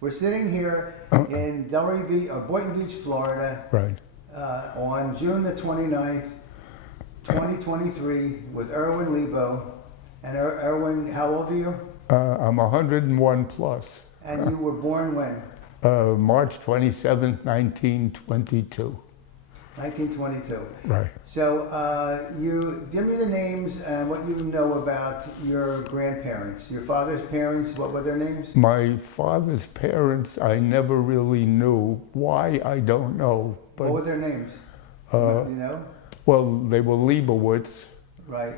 We're sitting here in Delray Beach, or Boynton Beach, Florida, Right. on June the 29th, 2023, with Irwin Lebow. And Irwin, how old are you? I'm 101 plus. And you were born when? March 27th, 1922. 1922. Right. So you give me the names and what you know about your grandparents. Your father's parents, what were their names? My father's parents, I never really knew. Why, I don't know. But, What were their names? You know? well, they were Leibowitz, Right.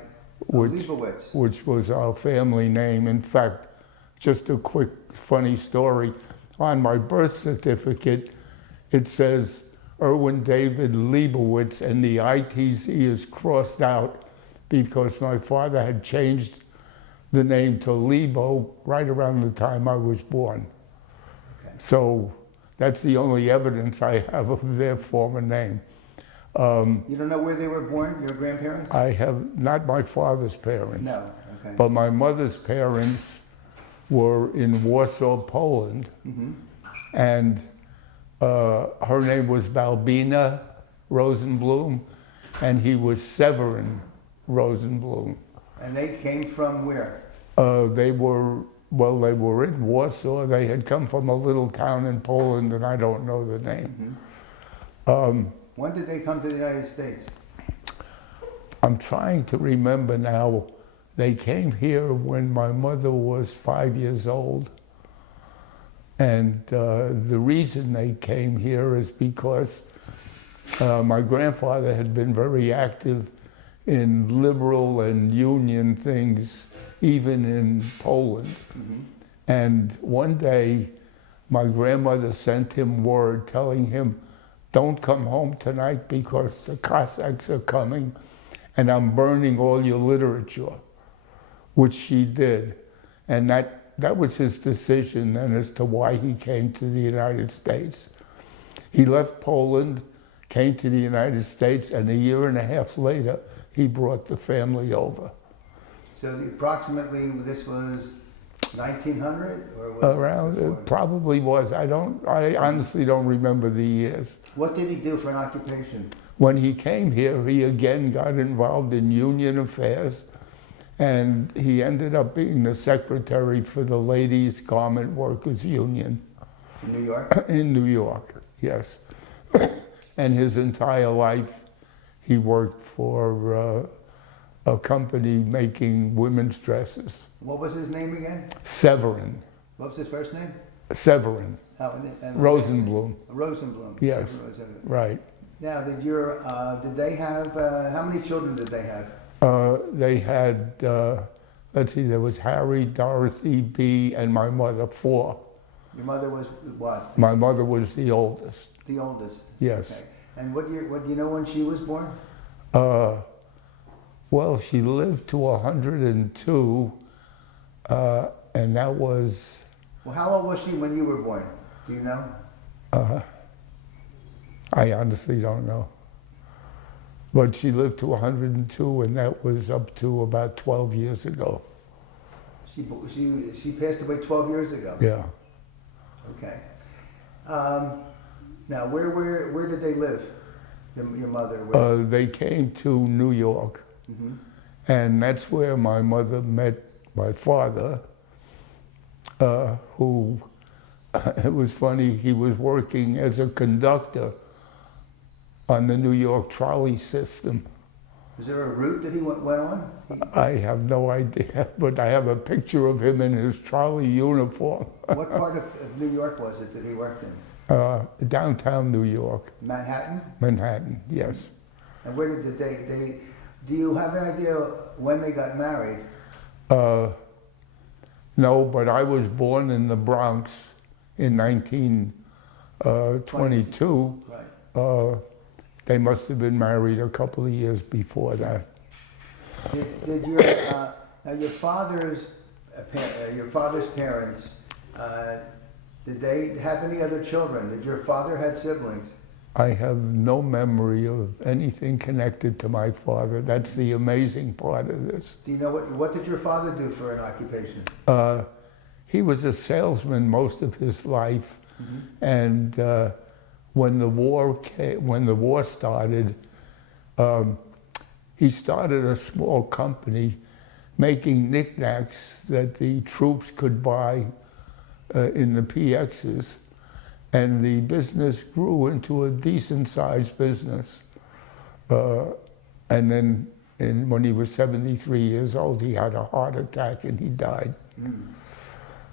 which, Lebowitz. which was our family name. In fact, just a quick funny story. On my birth certificate, it says Irwin David Leibowitz, and the ITZ is crossed out because my father had changed the name to Lebow right around the time I was born. Okay. So that's the only evidence I have of their former name. You don't know where they were born, your grandparents? I have not my father's parents, No. Okay. but my mother's parents were in Warsaw, Poland, and her name was Balbina Rosenblum, and he was Severin Rosenblum. And they came from where? They were in Warsaw. They had come from a little town in Poland, and I don't know the name. When did they come to the United States? I'm trying to remember now. They came here when my mother was 5 years old. And the reason they came here is because my grandfather had been very active in liberal and union things, even in Poland. And one day, my grandmother sent him word telling him, "Don't come home tonight because the Cossacks are coming and I'm burning all your literature," which she did. And that was his decision then as to why he came to the United States. He left Poland, came to the United States, and a year and a half later, he brought the family over. So approximately this was 1900, or was Around, it before? it probably was. I honestly don't remember the years. What did he do for an occupation? When he came here, he again got involved in union affairs, and he ended up being the secretary for the Ladies Garment Workers Union. In New York? In New York, yes. And his entire life, he worked for a company making women's dresses. What was his name again? Severin. What was his first name? Severin. Oh, and Rosenblum. Rosenblum. Yes. Rosenblum. Right. Now, did they have, how many children did they have? They had, let's see, there was Harry, Dorothy, Bee, and my mother, 4. Your mother was what? My mother was the oldest. The oldest? Yes. Okay. And what do you know when she was born? Well, she lived to 102, and that was... Well, how old was she when you were born? Do you know? I honestly don't know. But she lived to 102, and that was up to about 12 years ago. She passed away 12 years ago? Yeah. Okay. Now, where did they live? Your mother? They came to New York, and that's where my mother met my father, who, it was funny, he was working as a conductor on the New York trolley system. Was there a route that he went on? I have no idea, but I have a picture of him in his trolley uniform. What part of New York was it that he worked in? Downtown New York. Manhattan? Manhattan, yes. And where did they do you have an idea when they got married? No, but I was born in the Bronx in 1922. Right. They must have been married a couple of years before that. Did your now your father's parents did they have any other children? Did your father have siblings? I have no memory of anything connected to my father. That's the amazing part of this. Do you know what did your father do for an occupation? he was a salesman most of his life, and when the war started, he started a small company making knickknacks that the troops could buy in the PXs, and the business grew into a decent-sized business. And then when he was 73 years old, he had a heart attack and he died.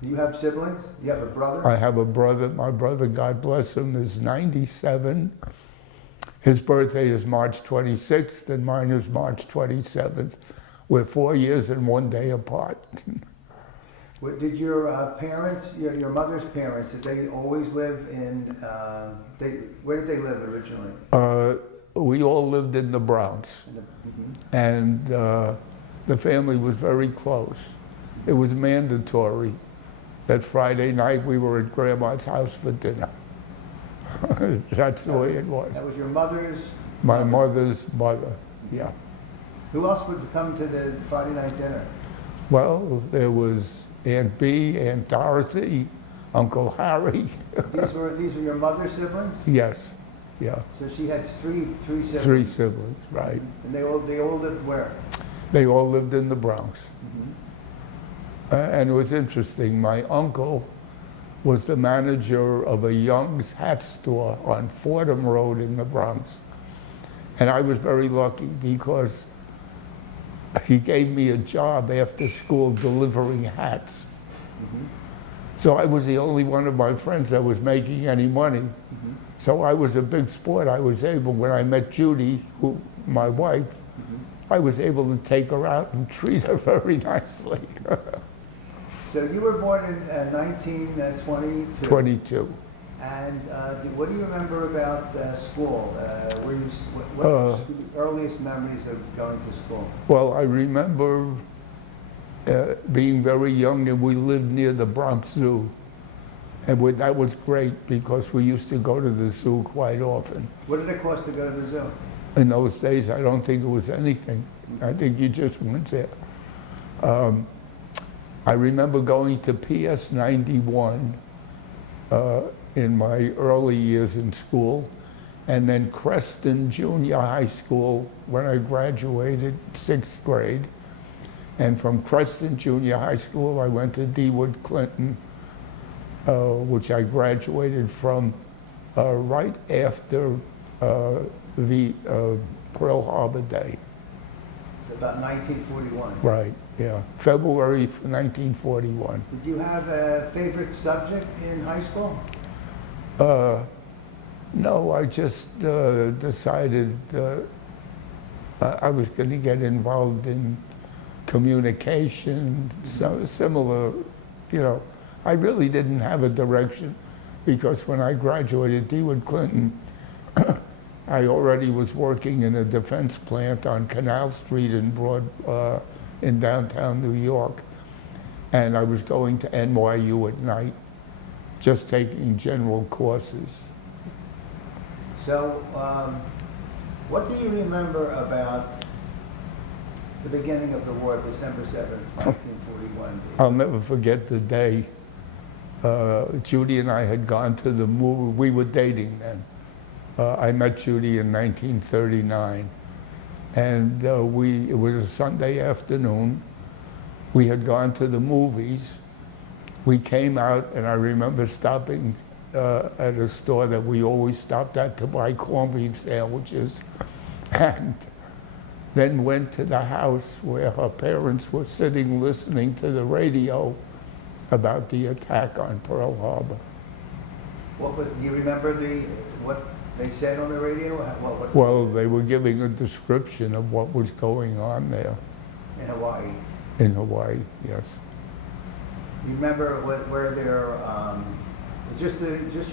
Do you have siblings? You have a brother? I have a brother. My brother, God bless him, is 97. His birthday is March 26th and mine is March 27th. We're 4 years and 1 day apart. Did your parents, your mother's parents, did they always live in, where did they live originally? We all lived in the Bronx, and the family was very close. It was mandatory that Friday night we were at Grandma's house for dinner. That's the way it was. That was your mother's? My mother's mother, yeah. Who else would come to the Friday night dinner? Well, there was Aunt Bee, Aunt Dorothy, Uncle Harry. These were your mother's siblings? Yes, yeah. So she had three siblings? 3 siblings, right. And they all lived where? They all lived in the Bronx. And it was interesting, my uncle was the manager of a Young's hat store on Fordham Road in the Bronx. And I was very lucky because he gave me a job after school delivering hats. So I was the only one of my friends that was making any money. So I was a big sport. I was able, when I met Judy, my wife, I was able to take her out and treat her very nicely. So you were born in 1922? 22. And what do you remember about school? What earliest memories of going to school? Well, I remember being very young and we lived near the Bronx Zoo. And that was great because we used to go to the zoo quite often. What did it cost to go to the zoo? In those days, I don't think it was anything. I think you just went there. I remember going to PS 91 in my early years in school, and then Creston Junior High School when I graduated 6th grade. And from Creston Junior High School, I went to DeWood Clinton, which I graduated from right after the Pearl Harbor Day. It's about 1941. Right, yeah. February 1941. Did you have a favorite subject in high school? No, I just decided I was going to get involved in communication, so similar, you know. I really didn't have a direction because when I graduated DeWood Clinton, I already was working in a defense plant on Canal Street in downtown New York. And I was going to NYU at night, just taking general courses. So, what do you remember about the beginning of the war, December 7th, 1941? I'll never forget the day. Judy and I had gone to the movie. We were dating then. I met Judy in 1939. And it was a Sunday afternoon. We had gone to the movies. We came out, and I remember stopping at a store that we always stopped at to buy corned beef sandwiches, and then went to the house where her parents were sitting listening to the radio about the attack on Pearl Harbor. Do you remember what they said on the radio? Well, they were giving a description of what was going on there. In Hawaii? In Hawaii, yes. You remember where there, just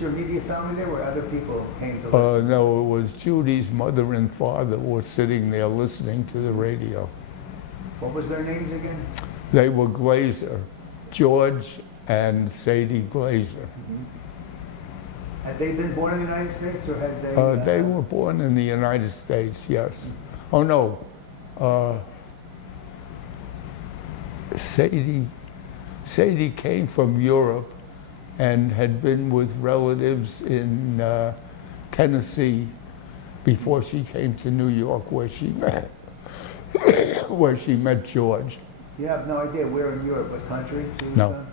your immediate family there, where other people came to listen? No, it was Judy's mother and father were sitting there listening to the radio. What was their names again? They were Glazer, George and Sadie Glazer. Had they been born in the United States, or had they? They were born in the United States, yes. Oh Sadie came from Europe and had been with relatives in Tennessee before she came to New York, where she met George. You have no idea where in Europe, what country she was No. from?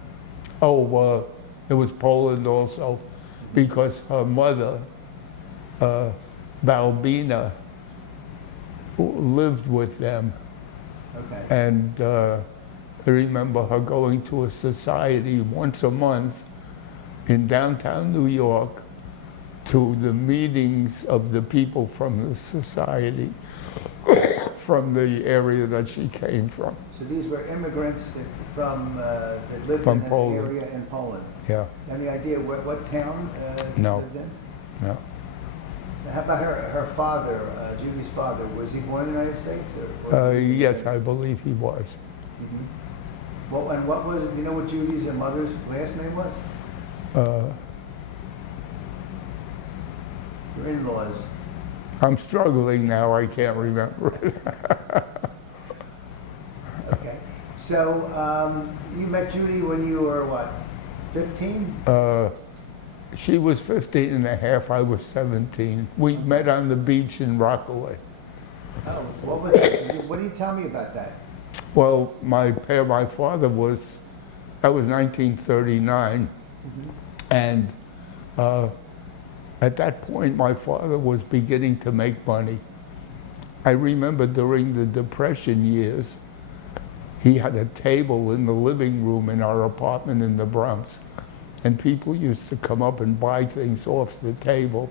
Oh, it was Poland also, because her mother, Balbina, lived with them. Okay. And I remember her going to a society once a month in downtown New York to the meetings of the people from the society from the area that she came from. So these were immigrants that lived From in an Poland. area in Poland. Yeah, Any idea what town they No. lived in? no. How about her father, Judy's father? Was he born in the United States? Or Yes, I believe he was. Mm-hmm. Well, and what was, do you know what Judy's mother's last name was? Your in-laws. I'm struggling now, I can't remember it. Okay. So you met Judy when you were what, 15? She was 15 and a half, I was 17. We met on the beach in Rockaway. Oh, what was that? What do you tell me about that? Well, my father was, that was 1939, and at that point my father was beginning to make money. I remember during the Depression years, he had a table in the living room in our apartment in the Bronx, and people used to come up and buy things off the table,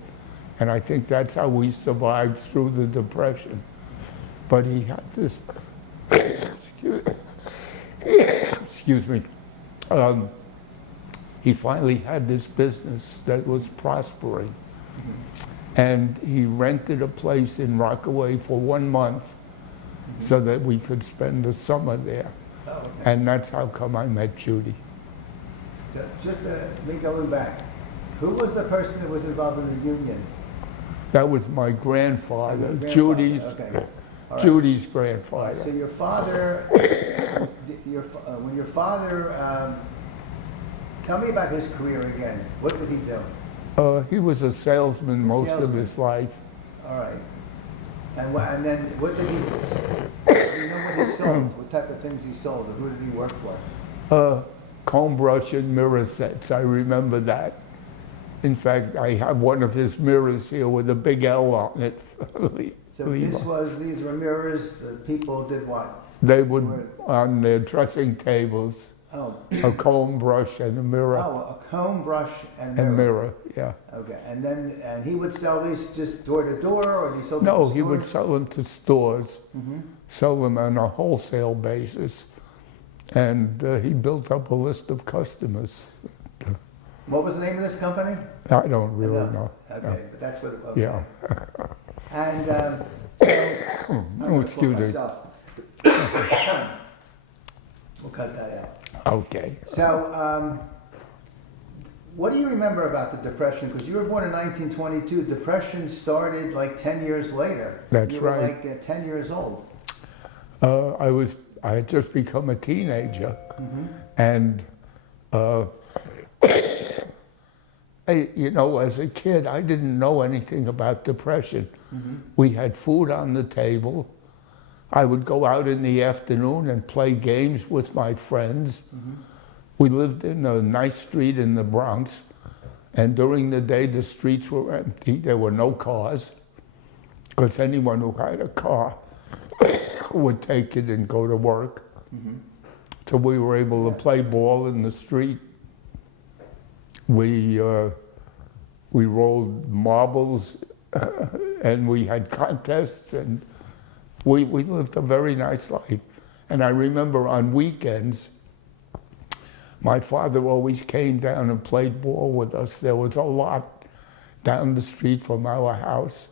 and I think that's how we survived through the Depression. But he had this, excuse me, he finally had this business that was prospering. And he rented a place in Rockaway for 1 month so that we could spend the summer there. Oh, okay. And that's how come I met Judy. So just me going back, who was the person that was involved in the union? That was my grandfather, Your grandfather, Judy's, okay. All right. Judy's All right, grandfather. so your father, when your father, tell me about his career again. What did he do? He was a salesman most of salesman. his life. All right. And then what did he, do you know what he sold? What type of things he sold? And who did he work for? Comb brush and mirror sets, I remember that. In fact, I have one of his mirrors here with a big L on it. So these were mirrors, the people did what? They would, on their dressing tables, Oh, a comb brush and a mirror. a comb, brush, and mirror. And mirror, yeah. Okay, and he would sell these just door to door, or did he sell them No, to he would stores? sell them to stores, sell them on a wholesale basis. And he built up a list of customers. What was the name of this company? I don't really No. know. Okay, but that's what. Okay. Yeah. And so, I'm gonna excuse quote me. myself. We'll cut that out. Okay. So, what do you remember about the Depression? Because you were born in 1922. Depression started like 10 years later. That's you were right. like 10 years old. I had just become a teenager, and you know, as a kid, I didn't know anything about depression. We had food on the table. I would go out in the afternoon and play games with my friends. We lived in a nice street in the Bronx, and during the day the streets were empty. There were no cars, because anyone who had a car would take it and go to work. So we were able to play ball in the street. We rolled marbles, and we had contests, and we lived a very nice life. And I remember on weekends, my father always came down and played ball with us. There was a lot down the street from our house.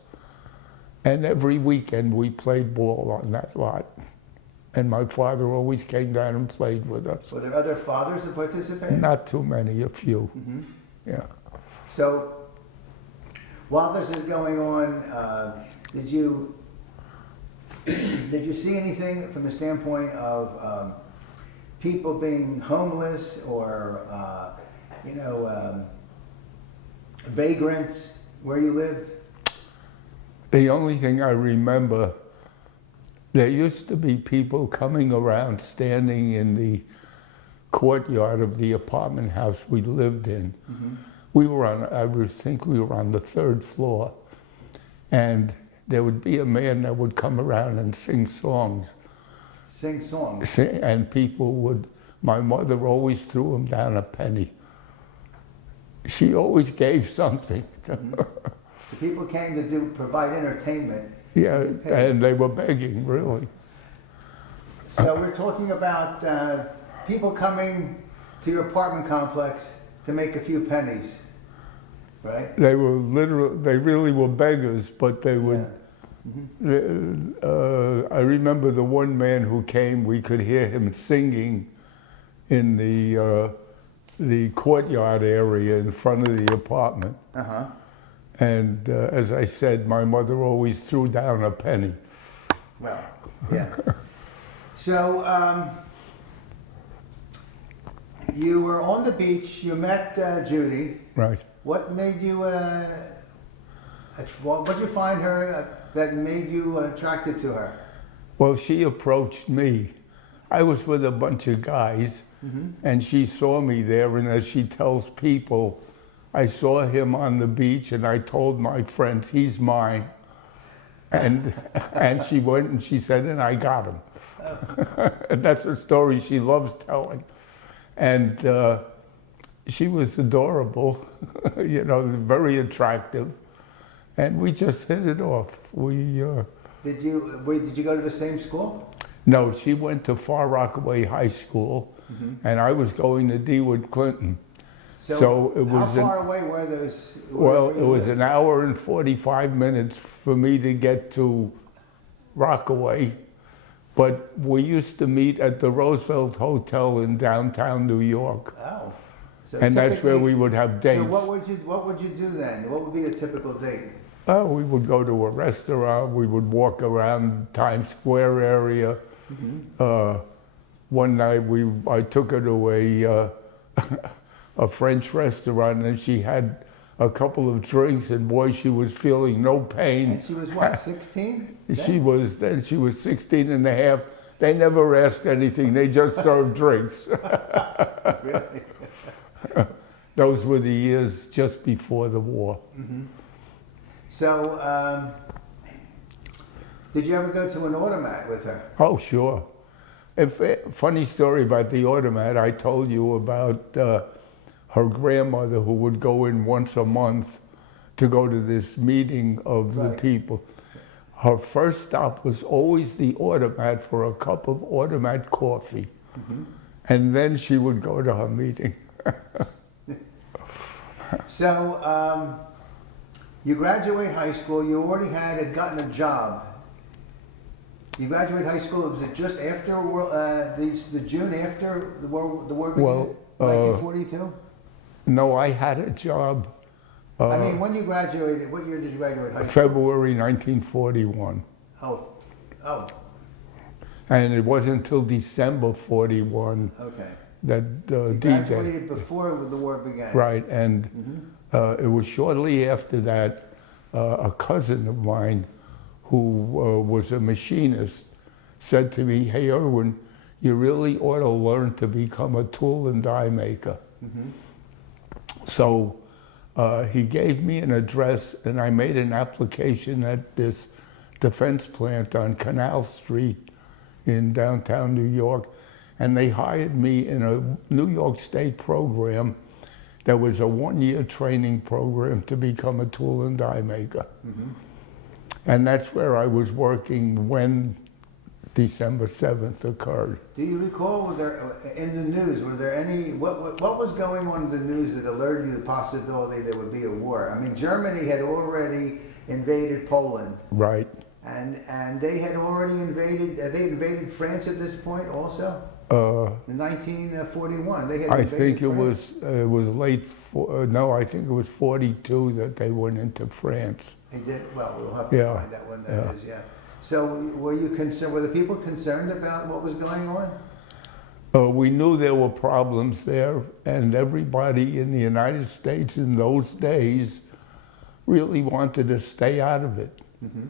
And every weekend we played ball on that lot. And my father always came down and played with us. Were there other fathers that participated? Not too many, a few. Yeah. So, while this is going on, did you see anything from the standpoint of people being homeless or, vagrants where you lived? The only thing I remember, there used to be people coming around standing in the courtyard of the apartment house we lived in. Mm-hmm. I would think we were on the 3rd floor. And there would be a man that would come around and sing songs. Sing songs? And people would, my mother always threw him down a penny. She always gave something. Mm-hmm. So people came to provide entertainment. Yeah, and they were begging, really. So we're talking about people coming to your apartment complex to make a few pennies, right? They really were beggars, but they would. Yeah. Mm-hmm. I remember the one man who came. We could hear him singing in the courtyard area in front of the apartment. Uh-huh. And as I said, my mother always threw down a penny. Well, yeah. So you were on the beach. You met Judy. Right. What made you? What did you find her that made you attracted to her? Well, she approached me. I was with a bunch of guys, Mm-hmm. and she saw me there. And as she tells people, I saw him on the beach, and I told my friends, he's mine. And she went and she said, and I got him. And that's a story she loves telling. And she was adorable, very attractive. And we just hit it off. Did you go to the same school? No, she went to Far Rockaway High School, Mm-hmm. and I was going to DeWitt Clinton. So it was how far away were those? Well, it was an hour and 45 minutes for me to get to Rockaway, but we used to meet at the Roosevelt Hotel in downtown New York. Oh. So And that's where typically- we would have dates. So what would you do then? What would be a typical date? We would go to a restaurant, we would walk around Times Square area. Mm-hmm. One night I took her to a French restaurant, and she had a couple of drinks, and boy, she was feeling no pain. And she was what, 16? She was 16 and a half. They never asked anything, they just served drinks. Really? Those were the years just before the war. Mm-hmm. So, did you ever go to an automat with her? Oh, sure. Funny story about the automat, I told you about her grandmother who would go in once a month to go to this meeting of the Right. people. Her first stop was always the automat for a cup of automat coffee. Mm-hmm. And then she would go to her meeting. So, you graduate high school, you already had gotten a job. You graduate high school, was it just after the June after the war began? Well, 1942? No, I had a job. I mean, when you graduated, what year did you graduate high school? February 1941. Oh, And it wasn't until December 41 okay. that You D-Day. graduated before the war began. Right, and Mm-hmm. it was shortly after that, a cousin of mine who was a machinist said to me, hey, Irwin, you really ought to learn to become a tool and die maker. Mm-hmm. So he gave me an address, and I made an application at this defense plant on Canal Street in downtown New York, and they hired me in a New York State program that was a one-year training program to become a tool and die maker. Mm-hmm. And that's where I was working when December 7th occurred. Do you recall, in the news, were there any, what was going on in the news that alerted you to the possibility there would be a war? I mean, Germany had already invaded Poland. Right. And they had already invaded France at this point also? In 1941, they had I invaded think France. it was late, no, I think it was 42 that they went into France. They did, well, we'll have to Yeah, find out when that is, yeah. So were you concerned, were the people concerned about what was going on? We knew there were problems there, and everybody in the United States in those days really wanted to stay out of it. Mm-hmm.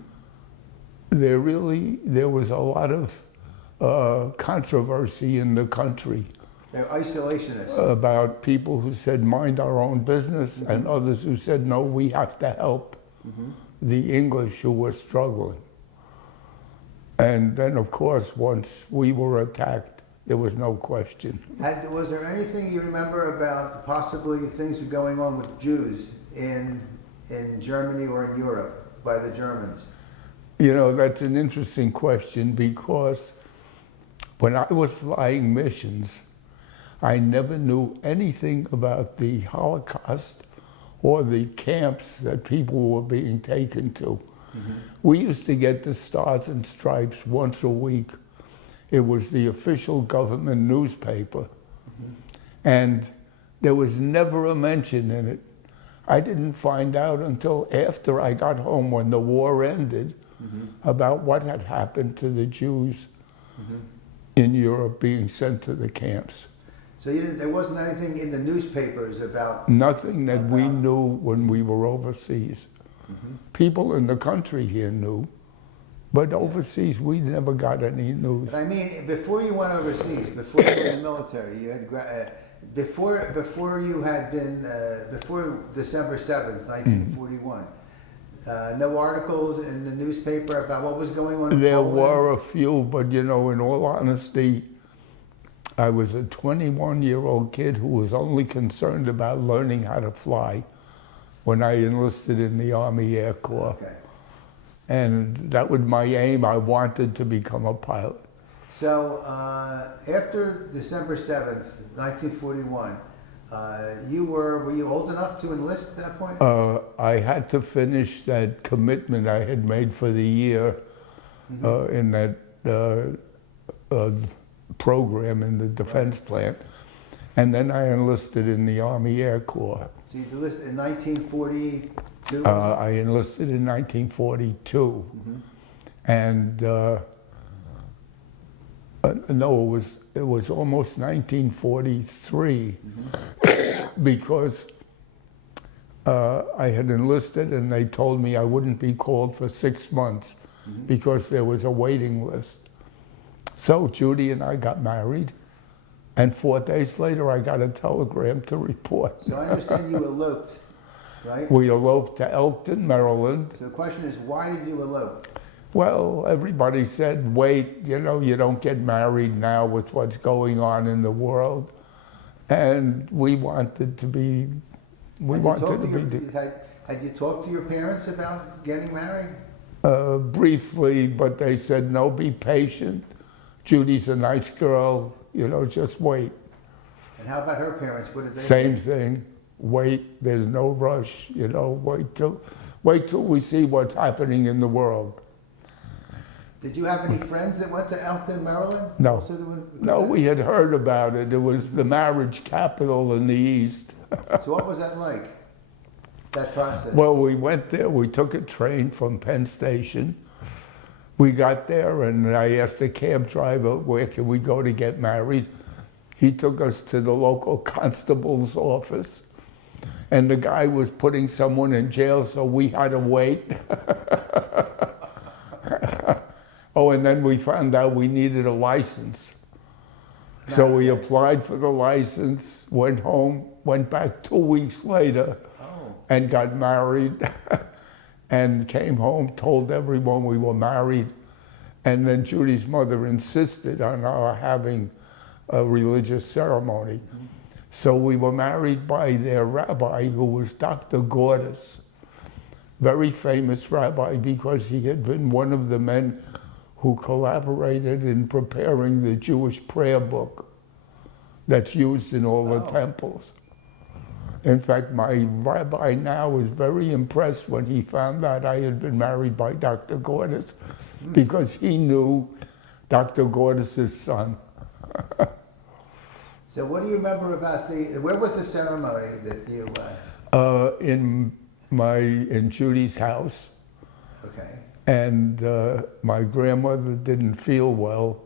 There was a lot of controversy in the country. They're isolationists. About people who said mind our own business, Mm-hmm. and others who said no, we have to help Mm-hmm. the English who were struggling. And then, of course, once we were attacked, there was no question. Was there anything you remember about possibly things going on with Jews in Germany or in Europe by the Germans? You know, that's an interesting question, because when I was flying missions, I never knew anything about the Holocaust or the camps that people were being taken to. Mm-hmm. We used to get the Stars and Stripes once a week. It was the official government newspaper. Mm-hmm. And there was never a mention in it. I didn't find out until after I got home, when the war ended, Mm-hmm. about what had happened to the Jews Mm-hmm. in Europe being sent to the camps. So there wasn't anything in the newspapers about... Nothing that we About- knew when we were overseas. Mm-hmm. People in the country here knew, but overseas we never got any news. But I mean, before you went overseas, before you were in the military, you had before you had been before December 7th, 1941. No articles in the newspaper about what was going on in There Poland? were a few, but you know, in all honesty, I was a 21-year-old kid who was only concerned about learning how to fly when I enlisted in the Army Air Corps. Okay. And that was my aim. I wanted to become a pilot. So after December 7th, 1941, were you old enough to enlist at that point? I had to finish that commitment I had made for the year in that program in the defense plant. And then I enlisted in the Army Air Corps. So you enlisted in 1942? I enlisted in 1942. Mhm. And no, it was almost 1943 because I had enlisted and they told me I wouldn't be called for 6 months because there was a waiting list. So Judy and I got married, and 4 days later I got a telegram to report. So I understand you eloped, right? We eloped to Elkton, Maryland. So the question is, why did you elope? Well, everybody said, wait, you know, you don't get married now with what's going on in the world. And we wanted to be, Had you talked to your parents about getting married? briefly, but they said, no, be patient. Judy's a nice girl, you know, just wait. And how about her parents? What did they Same say? thing, wait, there's no rush, you know, wait till we see what's happening in the world. Did you have any friends that went to Elkton, Maryland? No. Also doing- No, we had heard about it. It was the marriage capital in the East. So what was that like, that process? Well, we went there, we took a train from Penn Station. We got there and I asked the cab driver, where can we go to get married? He took us to the local constable's office, and the guy was putting someone in jail, so we had to wait. Oh, and then we found out we needed a license. So we applied for the license, went home, went back 2 weeks later, Oh. and got married, and came home, told everyone we were married. And then Judy's mother insisted on our having a religious ceremony. So we were married by their rabbi, who was Dr. Gordis, very famous rabbi because he had been one of the men who collaborated in preparing the Jewish prayer book that's used in all the temples. In fact, my rabbi now was very impressed when he found out I had been married by Dr. Gordis, because he knew Dr. Gordis' son. So what do you remember about where was the ceremony that you, In Judy's house. okay. And my grandmother didn't feel well,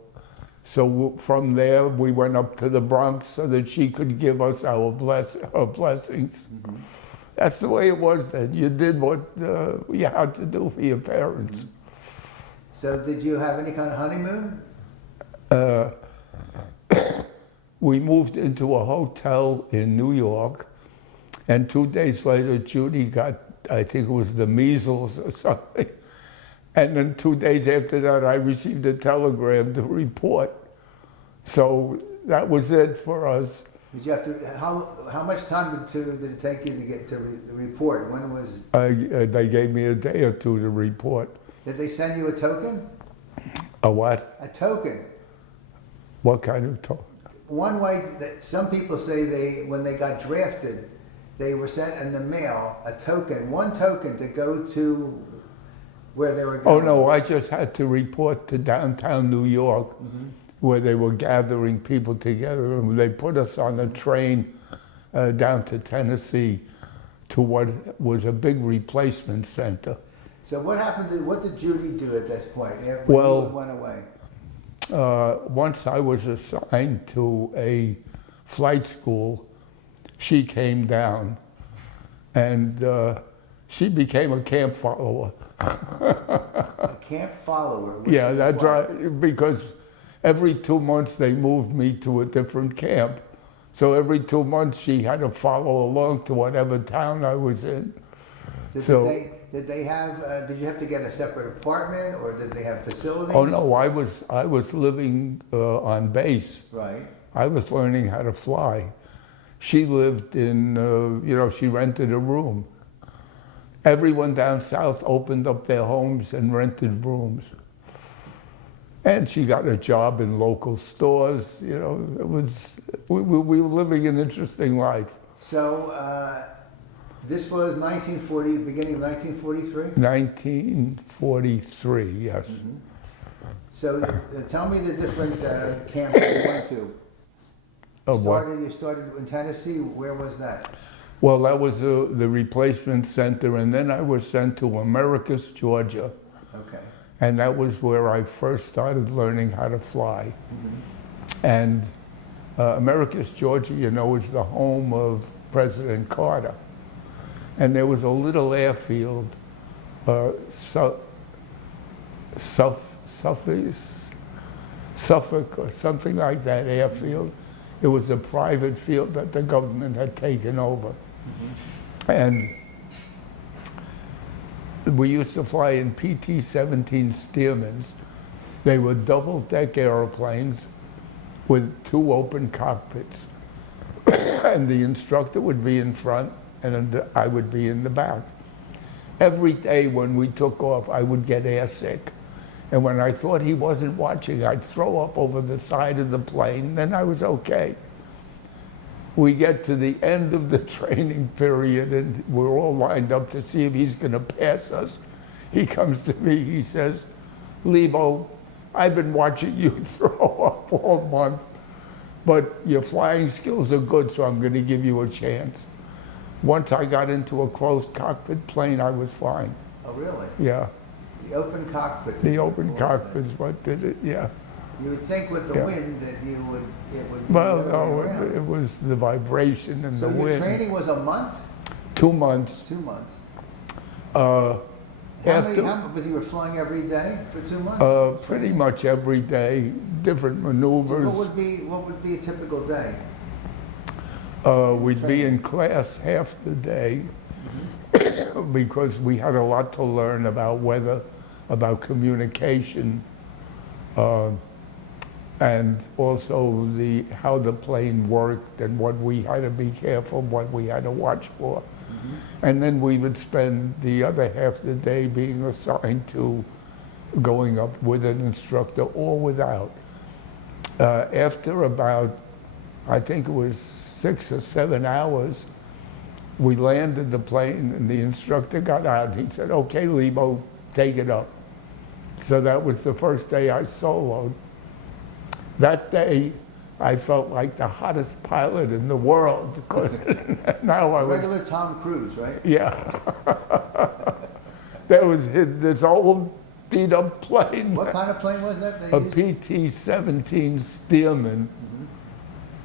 So from there, we went up to the Bronx so that she could give us her blessings. Mm-hmm. That's the way it was then. You did what you had to do for your parents. So did you have any kind of honeymoon? We moved into a hotel in New York, and 2 days later, Judy got, I think it was the measles or something. And then 2 days after that, I received a telegram to report. So that was it for us. Did you have to? How much time did it take you to get to report? When was? They gave me a day or two to report. Did they send you a token? A what? A token. What kind of token? One way that some people say when they got drafted, they were sent in the mail a token, one token to go to where they were going. Oh no, I just had to report to downtown New York, mm-hmm. where they were gathering people together, and they put us on a train down to Tennessee to what was a big replacement center. So what happened? What did Judy do at this point? When well, you went away. Once I was assigned to a flight school, she came down, and she became a camp follower. A camp follower? Yeah, that's right, because every 2 months they moved me to a different camp. So every 2 months she had to follow along to whatever town I was in. Did they have? Did you have to get a separate apartment, or did they have facilities? Oh no, I was living on base. Right. I was learning how to fly. She lived in, she rented a room. Everyone down south opened up their homes and rented rooms. And she got a job in local stores. You know, it was we were living an interesting life. So. This was 1940, beginning of 1943? 1943, yes. Mm-hmm. So tell me the different camps that you went to. You started in Tennessee. Where was that? Well, that was the replacement center, and then I was sent to Americus, Georgia. Okay. And that was where I first started learning how to fly. Mm-hmm. And Americus, Georgia, is the home of President Carter. And there was a little airfield, Suffolk or something like that airfield. It was a private field that the government had taken over. Mm-hmm. And we used to fly in PT-17 Stearmans. They were double-deck airplanes with 2 open cockpits. And the instructor would be in front, and I would be in the back. Every day when we took off, I would get airsick. And when I thought he wasn't watching, I'd throw up over the side of the plane, then I was okay. We get to the end of the training period, and we're all lined up to see if he's going to pass us. He comes to me, he says, "Lebow, I've been watching you throw up all month, but your flying skills are good, so I'm going to give you a chance." Once I got into a closed cockpit plane, I was fine. Oh, really? Yeah. The open cockpit. The open cockpit is what did it, yeah. You would think with the wind that it would be well, no, it was the vibration and the wind. So your training was a month? 2 months. 2 months. Because you were flying every day for 2 months? Pretty much every day, different maneuvers. So what would be a typical day? We'd be in class half the day, mm-hmm. because we had a lot to learn about weather, about communication, and also how the plane worked and what we had to be careful, what we had to watch for. Mm-hmm. And then we would spend the other half of the day being assigned to going up with an instructor or without. After about, I think it was 6 or 7 hours, we landed the plane and the instructor got out. He said, "Okay, Lebow, take it up." So that was the first day I soloed. That day, I felt like the hottest pilot in the world because now I was... Regular Tom Cruise, right? Yeah. There was this old beat up plane. What kind of plane was that? A PT-17 Stearman.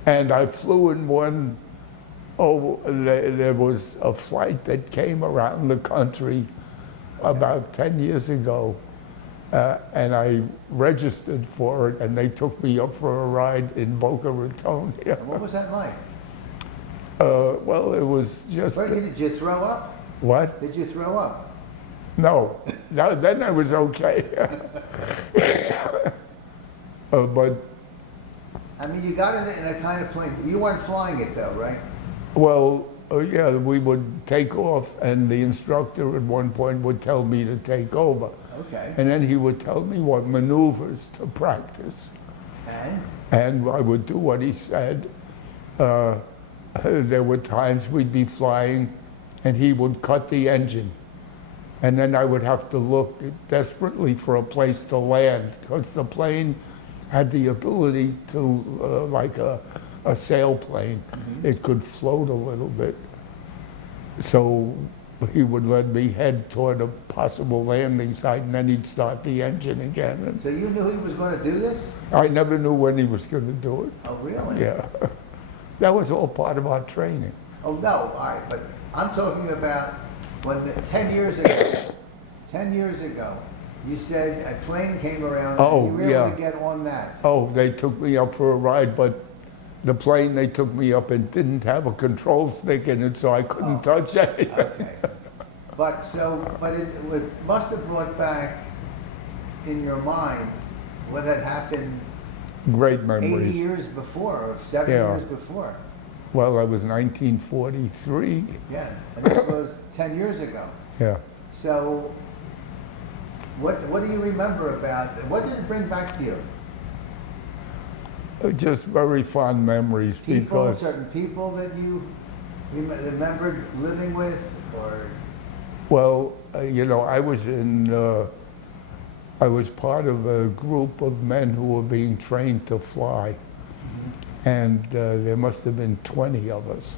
And I flew in one. Oh, there was a flight that came around the country about 10 years ago, and I registered for it, and they took me up for a ride in Boca Raton. Yeah. And what was that like? Well, it was just... Wait, did you throw up? What? Did you throw up? No. No, then I was okay. But... I mean, you got it in a kind of plane. You weren't flying it though, right? Well, yeah, we would take off, and the instructor at one point would tell me to take over. Okay. And then he would tell me what maneuvers to practice. And I would do what he said. There were times we'd be flying, and he would cut the engine. And then I would have to look desperately for a place to land, because the plane had the ability to, like a sailplane, it could float a little bit. So he would let me head toward a possible landing site, and then he'd start the engine again. And So you knew he was going to do this? I never knew when he was going to do it. Oh, really? Yeah. That was all part of our training. Oh, no, all right, but I'm talking about when 10 years ago, 10 years ago, you said a plane came around Oh, and you were yeah. able to get on that. Oh, they took me up for a ride, but the plane they took me up in didn't have a control stick in it, so I couldn't touch it. Okay. But it must have brought back in your mind what had happened Great 80 memories. years before, or 70 Yeah. years before. Well, I was 1943. Yeah, and this was 10 years ago. Yeah. So what do you remember about, what did it bring back to you? Just very fond memories People, because, certain people that you remembered living with, or? well, you know, I was part of a group of men who were being trained to fly. And there must have been 20 of us.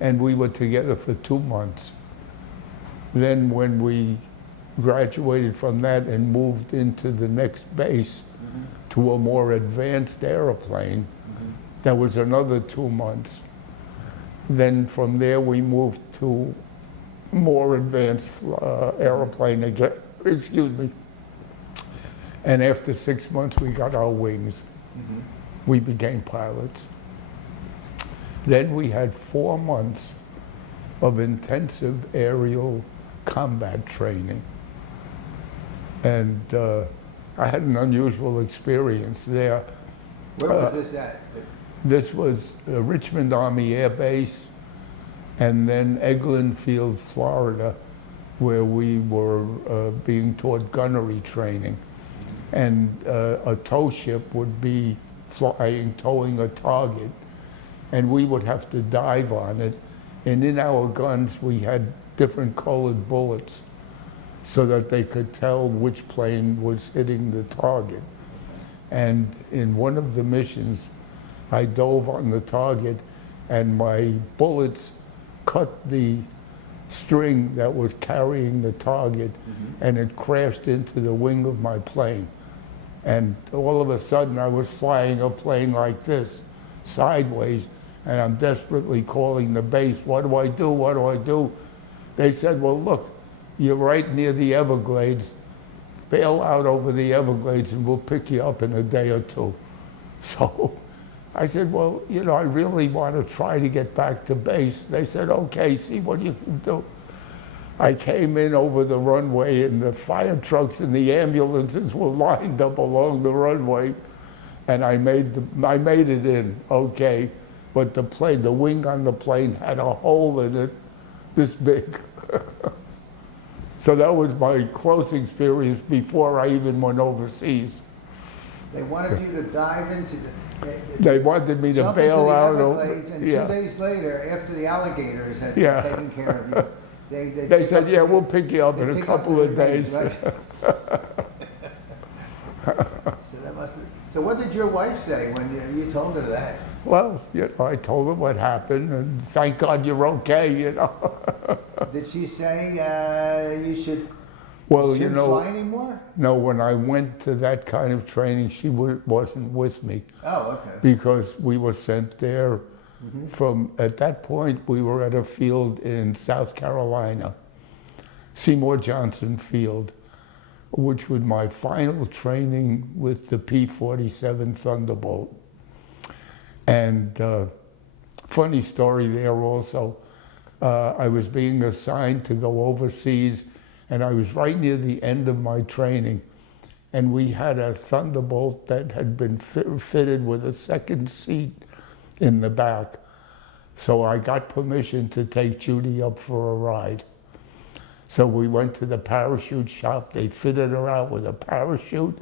And we were together for 2 months. Then when we graduated from that and moved into the next base to a more advanced airplane, that was another 2 months. Then from there we moved to more advanced airplane again, excuse me. And after 6 months we got our wings. We became pilots. Then we had 4 months of intensive aerial combat training. And I had an unusual experience there. Where was this at? This was Richmond Army Air Base, and then Eglin Field, Florida, where we were being taught gunnery training. And a tow ship would be flying, towing a target, and we would have to dive on it. And in our guns, we had different colored bullets so that they could tell which plane was hitting the target. And in one of the missions, I dove on the target, and my bullets cut the string that was carrying the target, and it crashed into the wing of my plane. And all of a sudden, I was flying a plane like this, sideways, and I'm desperately calling the base, what do I do, what do I do? They said, well, look, you're right near the Everglades. Bail out over the Everglades and we'll pick you up in a day or two. So I said, well, you know, I really want to try to get back to base. They said, okay, see what you can do. I came in over the runway, and the fire trucks and the ambulances were lined up along the runway, and I made it in, okay. But the wing on the plane had a hole in it this big. So that was my close experience before I even went overseas. They wanted you to dive into They wanted me to bail out. Everglades, and 2 days later, after the alligators had taken care of you, they said, yeah, we'll pick you up in a couple of days. Right? So what did your wife say when you told her that? Well, you know, I told her what happened, and thank God you're okay, you know. Did she say you should Well, Does you June know, fly anymore? no, when I went to that kind of training, she wasn't with me Oh, okay. because we were sent there Mm-hmm. from, at that point, we were at a field in South Carolina, Seymour Johnson Field, which was my final training with the P-47 Thunderbolt. And funny story there also, I was being assigned to go overseas, and I was right near the end of my training, and we had a Thunderbolt that had been fitted with a second seat in the back. So I got permission to take Judy up for a ride. So we went to the parachute shop. They fitted her out with a parachute.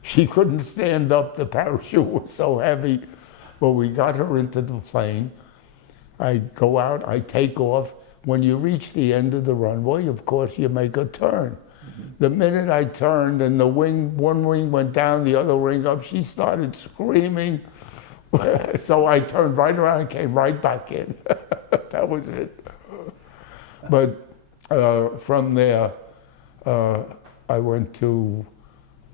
She couldn't stand up, the parachute was so heavy. But we got her into the plane. I go out, I take off. When you reach the end of the runway, of course, you make a turn. The minute I turned and the wing, one wing went down, the other wing up, she started screaming. So I turned right around and came right back in. That was it. But from there, I went to,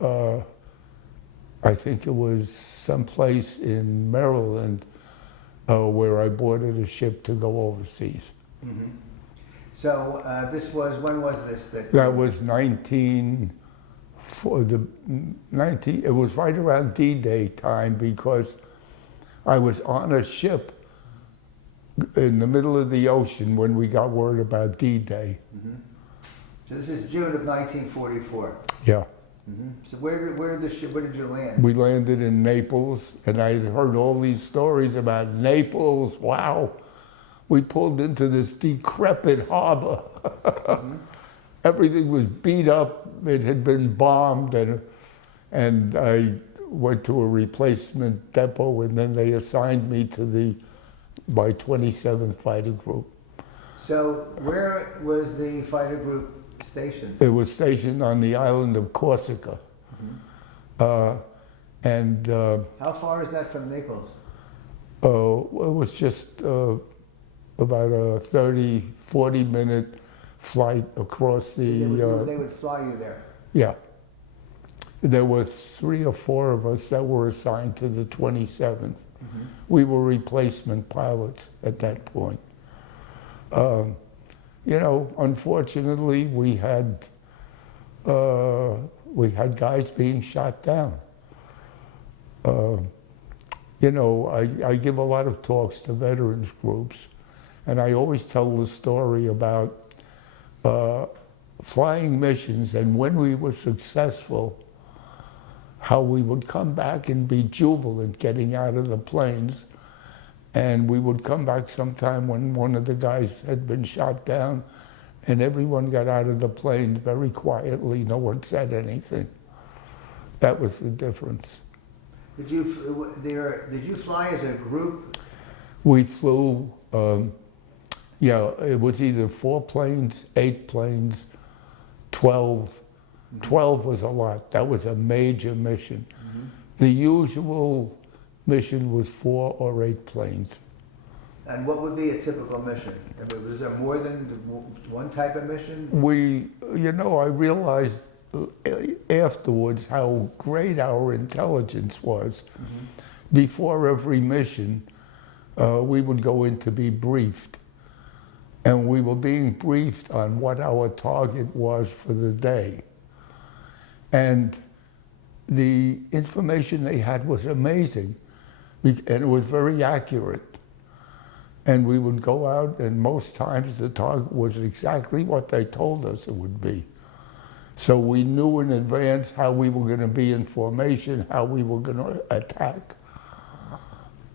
I think it was someplace in Maryland where I boarded a ship to go overseas. Mm-hmm. So this was, when was this? That was 19, it was right around D-Day time because I was on a ship in the middle of the ocean when we got word about D-Day. Mm-hmm. So this is June of 1944. Yeah. Mm-hmm. So where did you land? We landed in Naples, and I had heard all these stories about Naples. Wow. We pulled into this decrepit harbor. Mm-hmm. Everything was beat up. It had been bombed, and I went to a replacement depot, and then they assigned me to my 27th Fighter Group. So where was the fighter group stationed? It was stationed on the island of Corsica. Mm-hmm. How far is that from Naples? It was just about a 30, 40-minute flight across the... So they would fly you there? Yeah. There were 3 or 4 of us that were assigned to the 27th. Mm-hmm. We were replacement pilots at that point. You know, unfortunately, we had guys being shot down. You know, I give a lot of talks to veterans groups, and I always tell the story about flying missions, and when we were successful, how we would come back and be jubilant getting out of the planes. And we would come back sometime when one of the guys had been shot down, and everyone got out of the planes very quietly. No one said anything. That was the difference. Did you fly as a group? We flew, yeah, it was either 4 planes, 8 planes, 12. 12 was a lot. That was a major mission. Mm-hmm. The usual mission was 4 or 8 planes. And what would be a typical mission? Was there more than one type of mission? You know, I realized afterwards how great our intelligence was. Mm-hmm. Before every mission, we would go in to be briefed. And we were being briefed on what our target was for the day. And the information they had was amazing, and it was very accurate. And we would go out, and most times the target was exactly what they told us it would be. So we knew in advance how we were going to be in formation, how we were going to attack.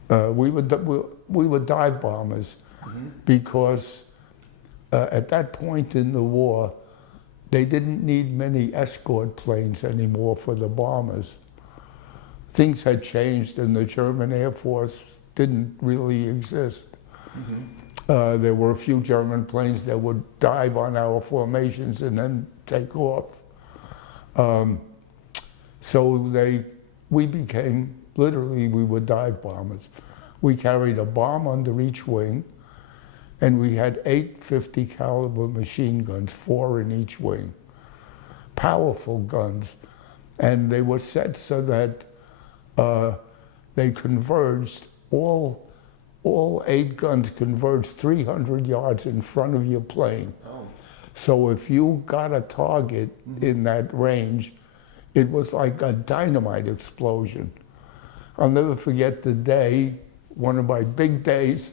We were dive bombers, mm-hmm. because at that point in the war, they didn't need many escort planes anymore for the bombers. Things had changed, and the German Air Force didn't really exist. Mm-hmm. There were a few German planes that would dive on our formations and then take off. So we became, literally, we were dive bombers. We carried a bomb under each wing, and we had 8 50 caliber machine guns, 4 in each wing. powerful guns, and they were set so that they converged, all 8 guns converged 300 yards in front of your plane. Oh. So if you got a target in that range, it was like a dynamite explosion. I'll never forget the day, one of my big days,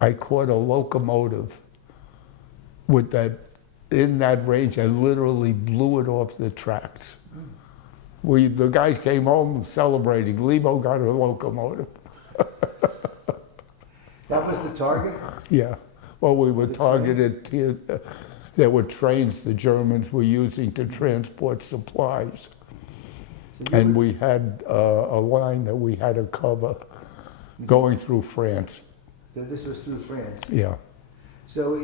I caught a locomotive with that, in that range. I literally blew it off the tracks. The guys came home celebrating. Lebow got a locomotive. That was the target? Yeah. Well, we were targeted. There were trains the Germans were using to transport supplies. So And we had a line that we had to cover going through France. So this was through France. Yeah. So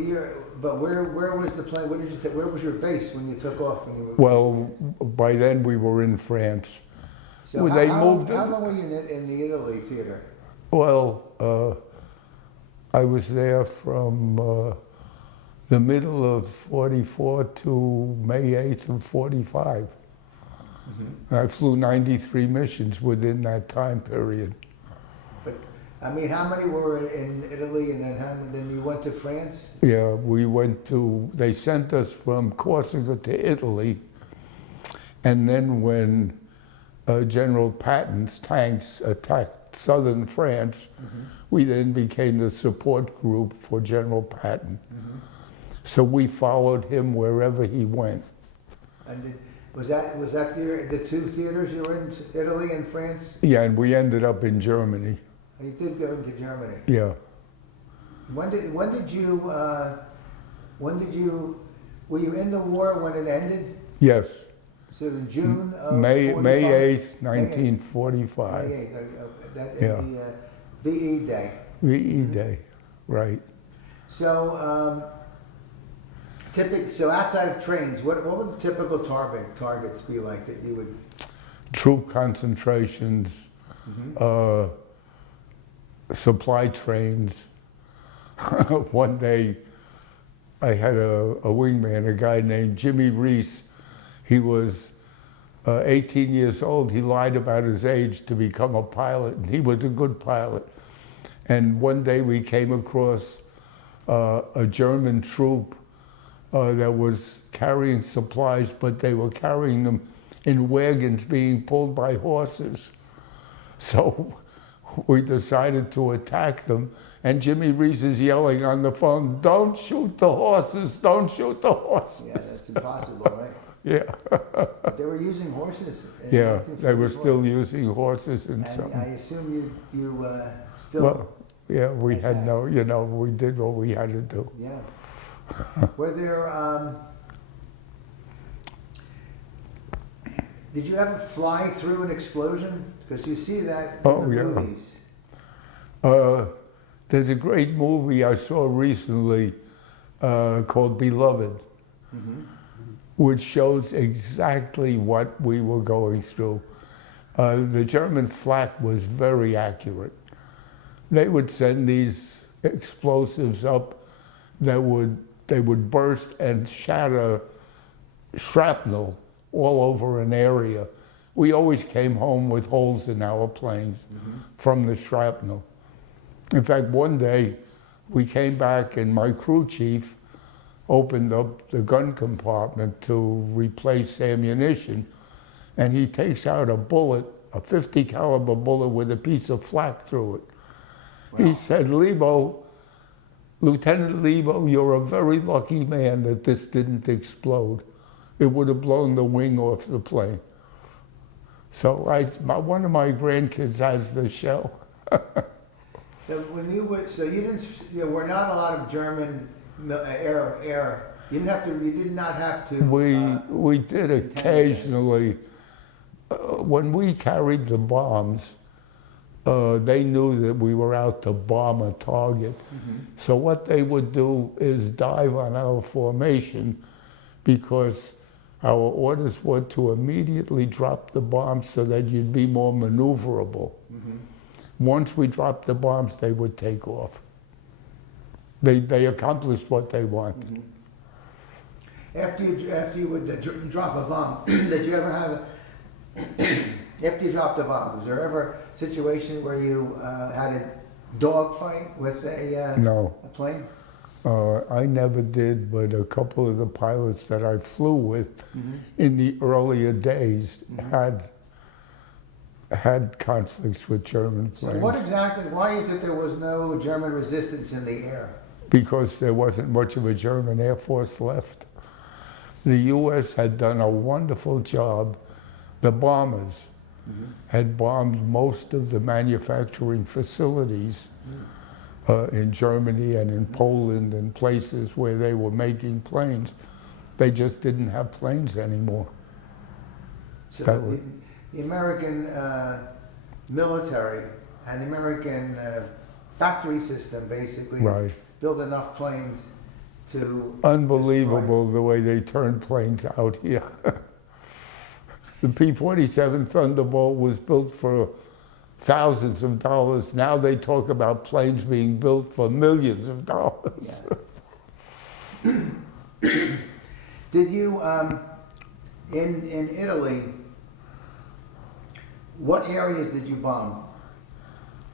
but where was the plane? What did you say? Where was your base when you took off? When you were, Well, by then we were in France. so well, they moved how it- long were you in the Italy theater? Well, I was there from the middle of 44 to May 8th of 45. I flew 93 missions within that time period. But I mean, how many were in Italy, and then you went to France? Yeah, we went to, they sent us from Corsica to Italy, and then when General Patton's tanks attacked southern France, we then became the support group for General Patton. So we followed him wherever he went. And was that the 2 theaters you were in, Italy and France? Yeah, and we ended up in Germany. You did go into Germany. Yeah. When did you were you in the war when it ended? Yes. So in June of May 45? 8th, May 1945. 8th, that Yeah. in the VE Day. VE Day, right. So so outside of trains, what would the typical targets be like that you would? Troop concentrations, supply trains. One day I had a wingman, a guy named Jimmy Reese. He was 18 years old. He lied about his age to become a pilot, and he was a good pilot. And one day we came across a German troop that was carrying supplies, but they were carrying them in wagons being pulled by horses. So we decided to attack them, and Jimmy Reese is yelling on the phone, "Don't shoot the horses, don't shoot the horses." Yeah, that's impossible, right? Yeah. But they were using horses. In Yeah, they were 1944. still using horses and And some. I assume you still. Well, yeah, we had attacked. no, we did what we had to do. Yeah. Were there? Did you ever fly through an explosion? Because you see that in Oh, the yeah. movies. There's a great movie I saw recently called Beloved, which shows exactly what we were going through. The German flak was very accurate. They would send these explosives up that they would burst and shatter shrapnel all over an area. We always came home with holes in our planes from the shrapnel. In fact, one day we came back and my crew chief opened up the gun compartment to replace ammunition, and he takes out a bullet, a 50 caliber bullet with a piece of flak through it. Wow. He said, Lieutenant Lebow, you're a very lucky man that this didn't explode. It would have blown the wing off the plane. So one of my grandkids has the shell. So when you were, so you didn't, there were not a lot of German air. You didn't have to. You did not have to. We did occasionally. When we carried the bombs, they knew that we were out to bomb a target. So what they would do is dive on our formation, because our orders were to immediately drop the bombs so that you'd be more maneuverable. Once we dropped the bombs, they would take off. They accomplished what they wanted. after you would drop a bomb, did you ever have after you dropped a bomb, was there ever a situation where you had a dogfight with No. a plane? I never did, but a couple of the pilots that I flew with in the earlier days had conflicts with German So planes. what exactly, why is it there was no German resistance in the air? Because there wasn't much of a German Air Force left. The U.S. had done a wonderful job. The bombers had bombed most of the manufacturing facilities in Germany and in Poland and places where they were making planes. They just didn't have planes anymore. So the American military and the American factory system basically Right. built enough planes to Unbelievable the way they turned planes out here. The P-47 Thunderbolt was built for thousands of dollars. Now they talk about planes being built for millions of dollars. Yeah. Did you, in Italy, what areas did you bomb?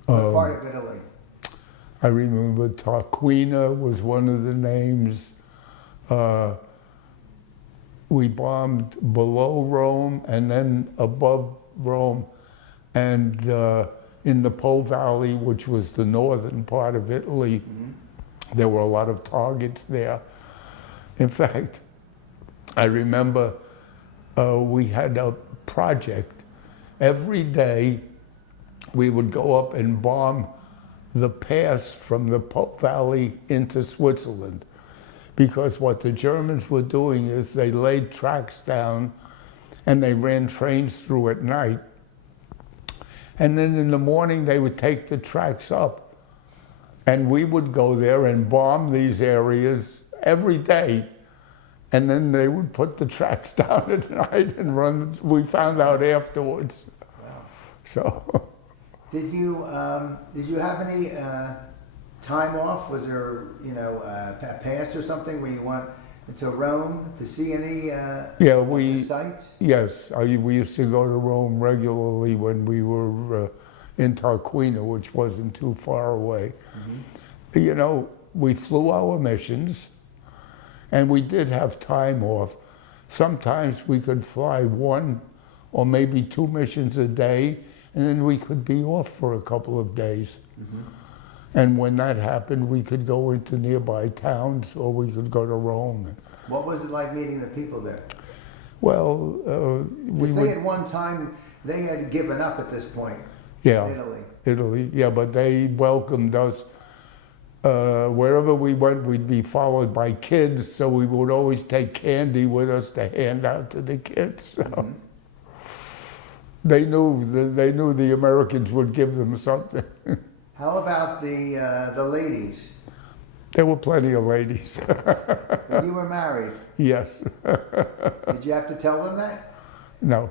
What part of Italy? I remember Tarquina was one of the names. We bombed below Rome and then above Rome, and in the Po Valley, which was the northern part of Italy, there were a lot of targets there. In fact, I remember we had a project. Every day we would go up and bomb the pass from the Po Valley into Switzerland. Because what the Germans were doing is they laid tracks down and they ran trains through at night. And then in the morning they would take the tracks up. And we would go there and bomb these areas every day. And then they would put the tracks down at night and run. We found out afterwards. Wow. So. Did you have any time off? Was there, a pass or something where you went to Rome to see any sites? Yes, we used to go to Rome regularly when we were in Tarquina, which wasn't too far away. We flew our missions, and we did have time off. Sometimes we could fly one or maybe two missions a day, and then we could be off for a couple of days. And when that happened, we could go into nearby towns or we could go to Rome. What was it like meeting the people there? Well, at one time, they had given up at this point. Yeah, Italy. Yeah, but they welcomed us. Wherever we went, we'd be followed by kids, so we would always take candy with us to hand out to the kids. So. They knew the Americans would give them something. How about the ladies? There were plenty of ladies. When you were married? Yes. Did you have to tell them that? No.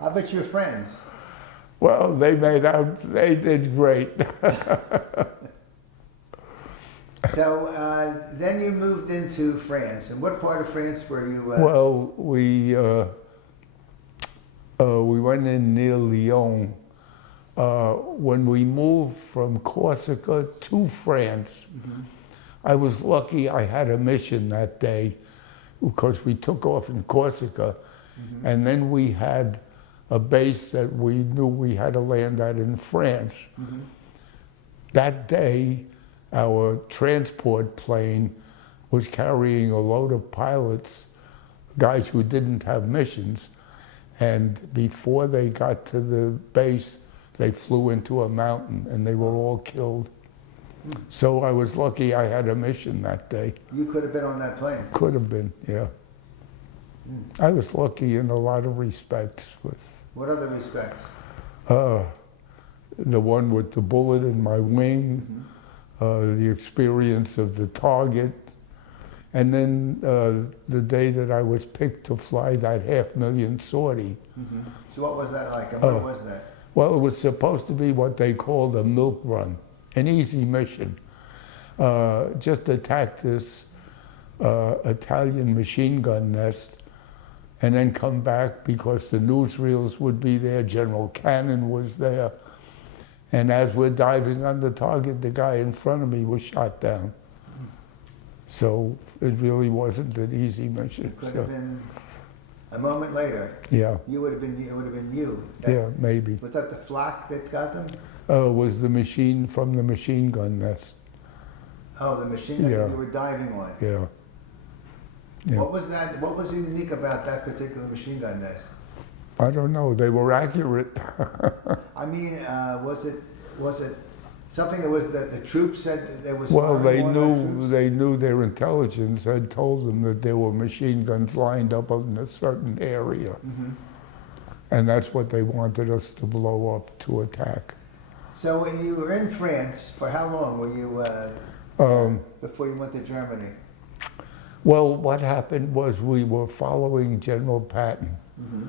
How about your friends? Well, they did great. So then you moved into France. And what part of France were you? Well, we went in near Lyon. When we moved from Corsica to France, I was lucky I had a mission that day because we took off in Corsica, and then we had a base that we knew we had to land at in France. That day, our transport plane was carrying a load of pilots, guys who didn't have missions, and before they got to the base, they flew into a mountain and they were all killed. So I was lucky I had a mission that day. You could have been on that plane. Could have been, yeah. I was lucky in a lot of respects. What other respects? The one with the bullet in my wing, the experience of the target, and then the day that I was picked to fly that 500,000 sortie. So what was that like, and what was that? Well, it was supposed to be what they called a milk run, an easy mission. Just attack this Italian machine gun nest, and then come back because the newsreels would be there, General Cannon was there, and as we're diving on the target, the guy in front of me was shot down. So it really wasn't an easy mission. It could have been a moment later. Yeah, You would have been. It would have been you. yeah, maybe. Was that the flak that got them? Was the machine from the machine gun nest. Oh, the machine gun Yeah. that you were diving on. Yeah. Yeah. What was that? What was unique about that particular machine gun nest? I don't know. They were accurate. I mean, was it something that the troops said that there was? Well, firing on by troops? they knew their intelligence had told them that there were machine guns lined up in a certain area, Mhm. and that's what they wanted us to blow up to attack. So when you were in France, for how long were you before you went to Germany? Well, what happened was we were following General Patton, Mm-hmm.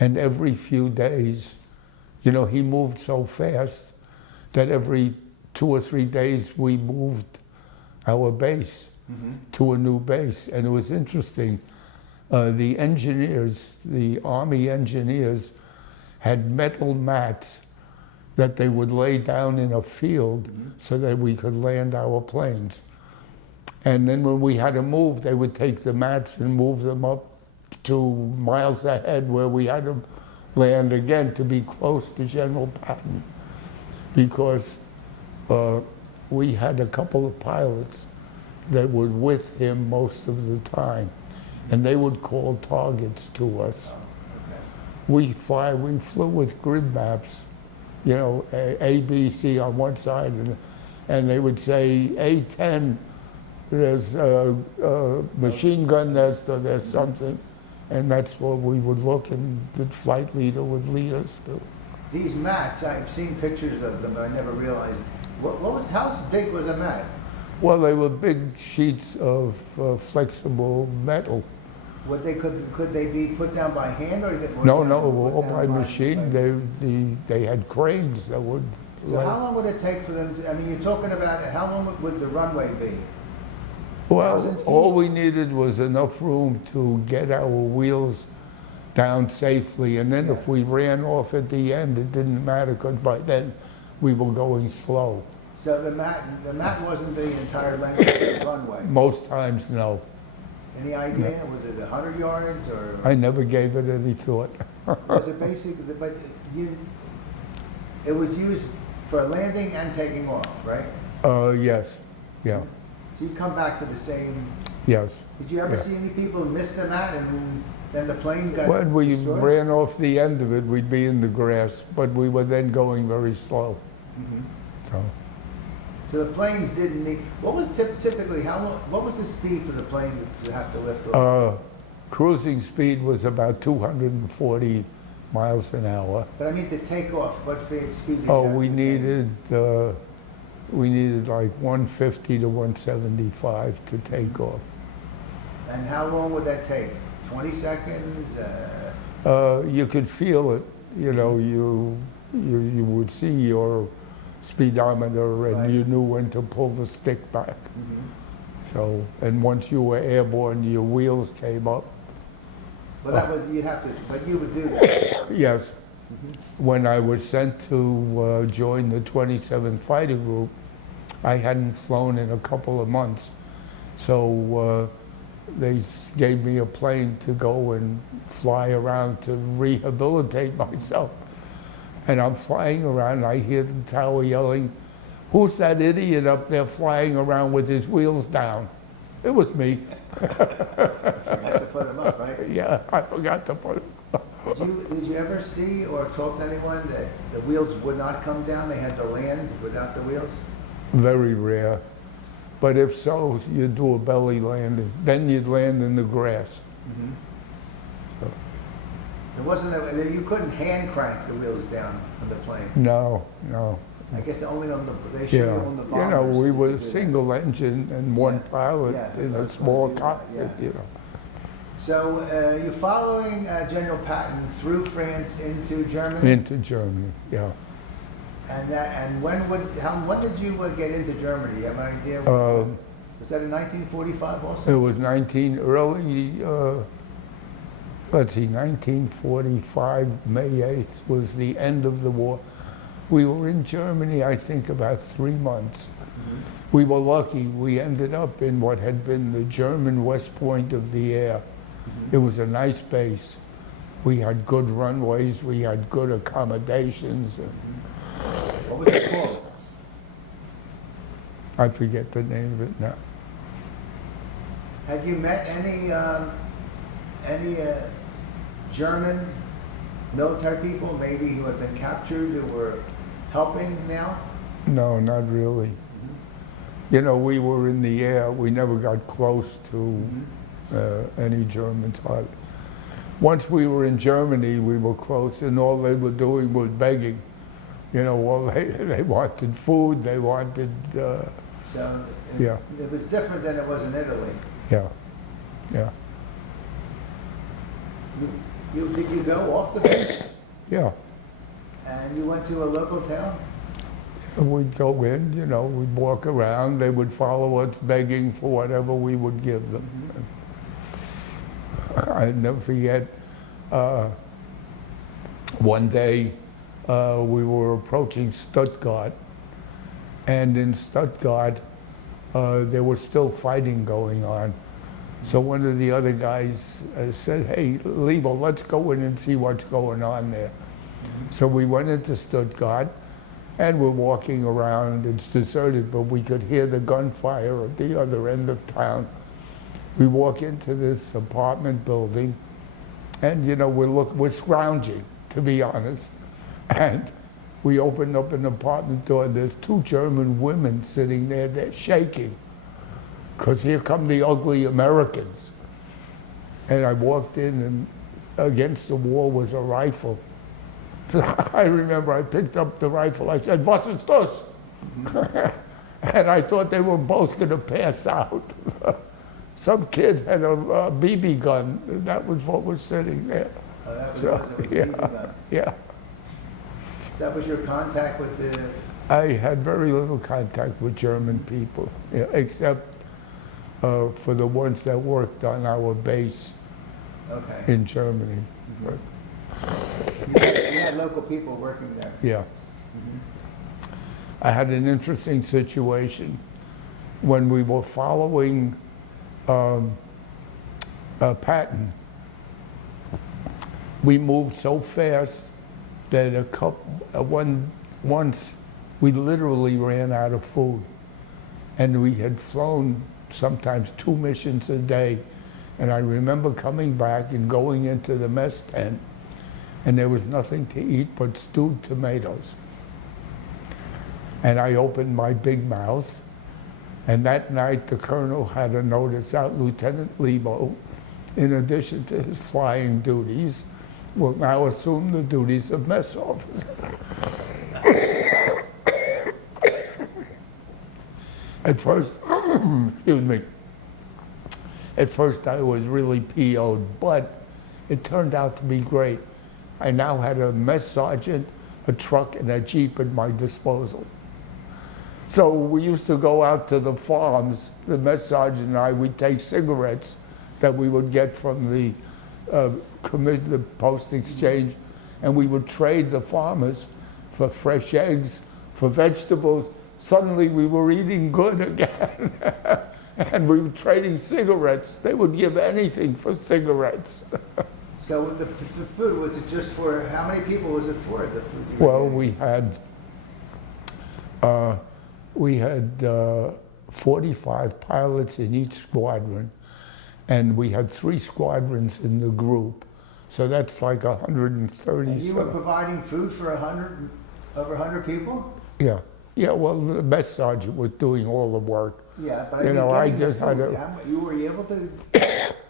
and every few days, you know, he moved so fast that every 2 or 3 days we moved our base Mm-hmm. to a new base. And it was interesting. The engineers, the Army engineers, had metal mats that they would lay down in a field so that we could land our planes. And then when we had to move, they would take the mats and move them up to miles ahead where we had to land again to be close to General Patton. Because we had a couple of pilots that were with him most of the time, and they would call targets to us. We flew with grid maps, you know, A, B, C on one side, and they would say A10, there's a machine gun nest or there's something, and that's what we would look, and the flight leader would lead us to. These mats, I've seen pictures of them, but I never realized. How big was a mat? Well, they were big sheets of flexible metal. Could they be put down by hand or? No, all by machine. They had cranes that would. So how long would it take for them to? I mean, you're talking about how long would the runway be? 1,000 Well, feet? all we needed was enough room to get our wheels down safely, and then if we ran off at the end, it didn't matter because by then we were going slow. So the mat wasn't the entire length of the runway. Most times, no. Any idea? Was it 100 yards or? I never gave it any thought. Was it basically? But it was used for landing and taking off, right? Yes, yeah, So you come back to the same. yes. Did you ever Yeah. see any people miss the mat and then the plane got When we destroyed? ran off the end of it, we'd be in the grass, but we were then going very slow. Mhm. So, So the planes didn't need. What was typically how long? What was the speed for the plane to have to lift off? cruising speed was about 240 miles an hour. But I mean to take off. What speed? did you Oh, have we to take? needed like 150 to 175 to take off. And how long would that take? 20 seconds? You could feel it, you know, you would see your speedometer and Right. you knew when to pull the stick back. So, and once you were airborne, your wheels came up. Well, that was you'd have to. But you would do that. Yes. When I was sent to join the 27th Fighter Group, I hadn't flown in a couple of months. So they gave me a plane to go and fly around to rehabilitate myself. And I'm flying around, and I hear the tower yelling, "Who's that idiot up there flying around with his wheels down?" It was me. Forgot to put them up, right? Yeah, I forgot to put it. Did you ever see or talk to anyone that the wheels would not come down? They had to land without the wheels? Very rare. But if so, you'd do a belly landing. Then you'd land in the grass. So, It wasn't that you couldn't hand crank the wheels down on the plane. no. I guess only on they show you Yeah. on the You bombers. know, we that were you do that. single engine and one Yeah. pilot Yeah, in a that's why small they do that, cockpit, yeah. you know. So you're following General Patton through France into Germany, Into Germany, yeah. and when did you get into Germany? You have an idea? Was that in 1945 It also? was 1945, May 8th was the end of the war. We were in Germany, I think, about 3 months. We were lucky. We ended up in what had been the German West Point of the air. It was a nice base. We had good runways, we had good accommodations. What was it called? I forget the name of it now. Had you met any German military people, maybe who had been captured, who were helping now? No, not really. You know, we were in the air. We never got close to any Germans. Once we were in Germany, we were close, and all they were doing was begging. You know, well, they wanted food, they wanted... So Yeah. it was different than it was in Italy. yeah, yeah, Did you go off the base yeah. and you went to a local town? And we'd go in, you know, we'd walk around, they would follow us begging for whatever we would give them. I'll never forget, one day we were approaching Stuttgart, and in Stuttgart there was still fighting going on. So one of the other guys said, hey, Lebow, let's go in and see what's going on there. So we went into Stuttgart, and we're walking around. It's deserted, but we could hear the gunfire at the other end of town. We walk into this apartment building, and you know, we're scrounging, to be honest. And we open up an apartment door, and there's 2 German women sitting there, they're shaking, because here come the ugly Americans. And I walked in, and against the wall was a rifle. I remember I picked up the rifle, I said, "Was ist das?" And I thought they were both going to pass out. Some kid had a BB gun, and that was what was sitting there. Oh, that was, So, it was a yeah, BB gun. yeah. So that was your contact with the... I had very little contact with German people, yeah, except for the ones that worked on our base Okay. in Germany. But, You had local people working there. yeah. I had an interesting situation when we were following Patton. We moved so fast that once we literally ran out of food, and we had flown sometimes 2 missions a day. And I remember coming back and going into the mess tent, and there was nothing to eat but stewed tomatoes. And I opened my big mouth, and that night the colonel had a notice out, Lieutenant Lebow, in addition to his flying duties, will now assume the duties of mess officer. At first, excuse me, at first I was really PO'd, but it turned out to be great. I now had a mess sergeant, a truck, and a Jeep at my disposal. So we used to go out to the farms, the mess sergeant and I, we'd take cigarettes that we would get from the post exchange, and we would trade the farmers for fresh eggs, for vegetables. Suddenly we were eating good again. And we were trading cigarettes. They would give anything for cigarettes. So the food, was it just for, how many people was it for, the food you were Well, getting? we had 45 pilots in each squadron, and we had 3 squadrons in the group. So that's like 130. And you were providing food for over 100 people? Yeah. Yeah, well, the mess sergeant was doing all the work. Yeah, but I You mean, know, I getting the just had food, a-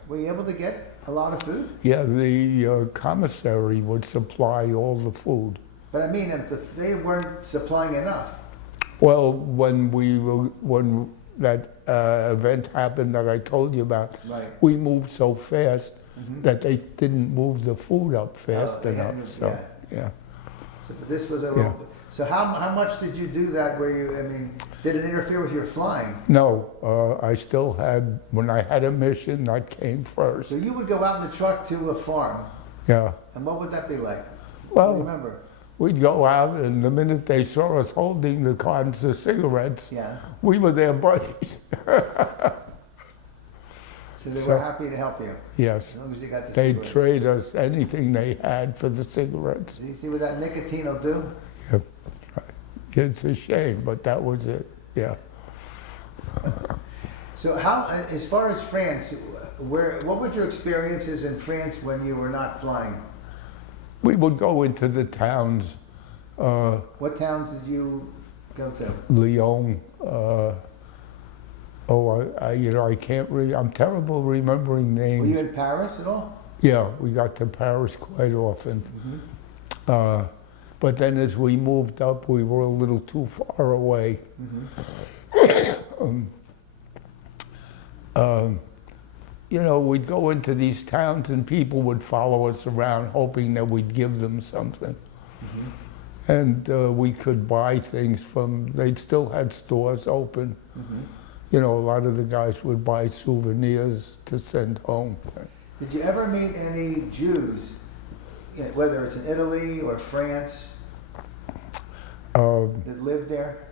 were you able to get a lot of food? Yeah, the commissary would supply all the food. But I mean, if they weren't supplying enough. Well, when that event happened that I told you about, Right. we moved so fast that they didn't move the food up fast they enough. hadn't- So, yeah. So but this was a Yeah. little. So how much did you do that where you, I mean, did it interfere with your flying? No, I still had, when I had a mission, that came first. So you would go out in the truck to a farm, Yeah. and what would that be like? Well, Do you remember? we'd go out, and the minute they saw us holding the cartons of cigarettes, Yeah. we were their buddies. So they were happy to help you, Yes. as long as you got the They'd cigarettes. trade us anything they had for the cigarettes. Do you see what that nicotine will do? Yep. It's a shame, but that was it. Yeah. So how, as far as France, what were your experiences in France when you were not flying? We would go into the towns, What towns did you go to? Lyon. I can't I'm terrible remembering names. Were you in Paris at all? Yeah, we got to Paris quite often. Mm-hmm. But then as we moved up, we were a little too far away. Mm-hmm. We'd go into these towns and people would follow us around hoping that we'd give them something. Mm-hmm. And we could buy things they'd still had stores open. Mm-hmm. A lot of the guys would buy souvenirs to send home. Did you ever meet any Jews, whether it's in Italy or France, that lived there?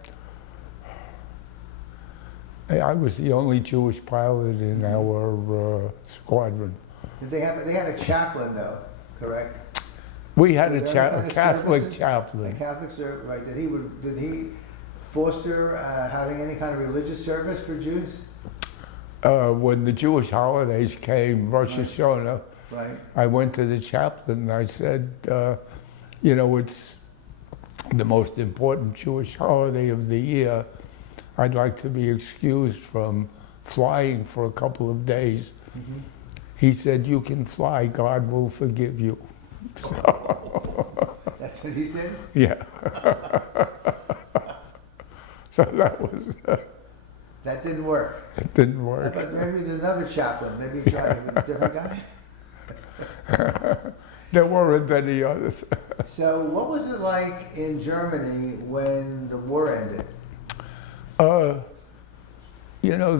I was the only Jewish pilot in our squadron. They had a chaplain though, correct? We had Were a there any kind of Catholic services? A chaplain. Catholic service, right? Did he foster having any kind of religious service for Jews? When the Jewish holidays came, Rosh Right. Hashanah, Right. I went to the chaplain and I said, it's the most important Jewish holiday of the year. I'd like to be excused from flying for a couple of days. Mm-hmm. He said, you can fly, God will forgive you. That's what he said? Yeah. So that was, That didn't work. it didn't work. But maybe there's another chaplain. Maybe try a different guy. There weren't any others. So what was it like in Germany when the war ended?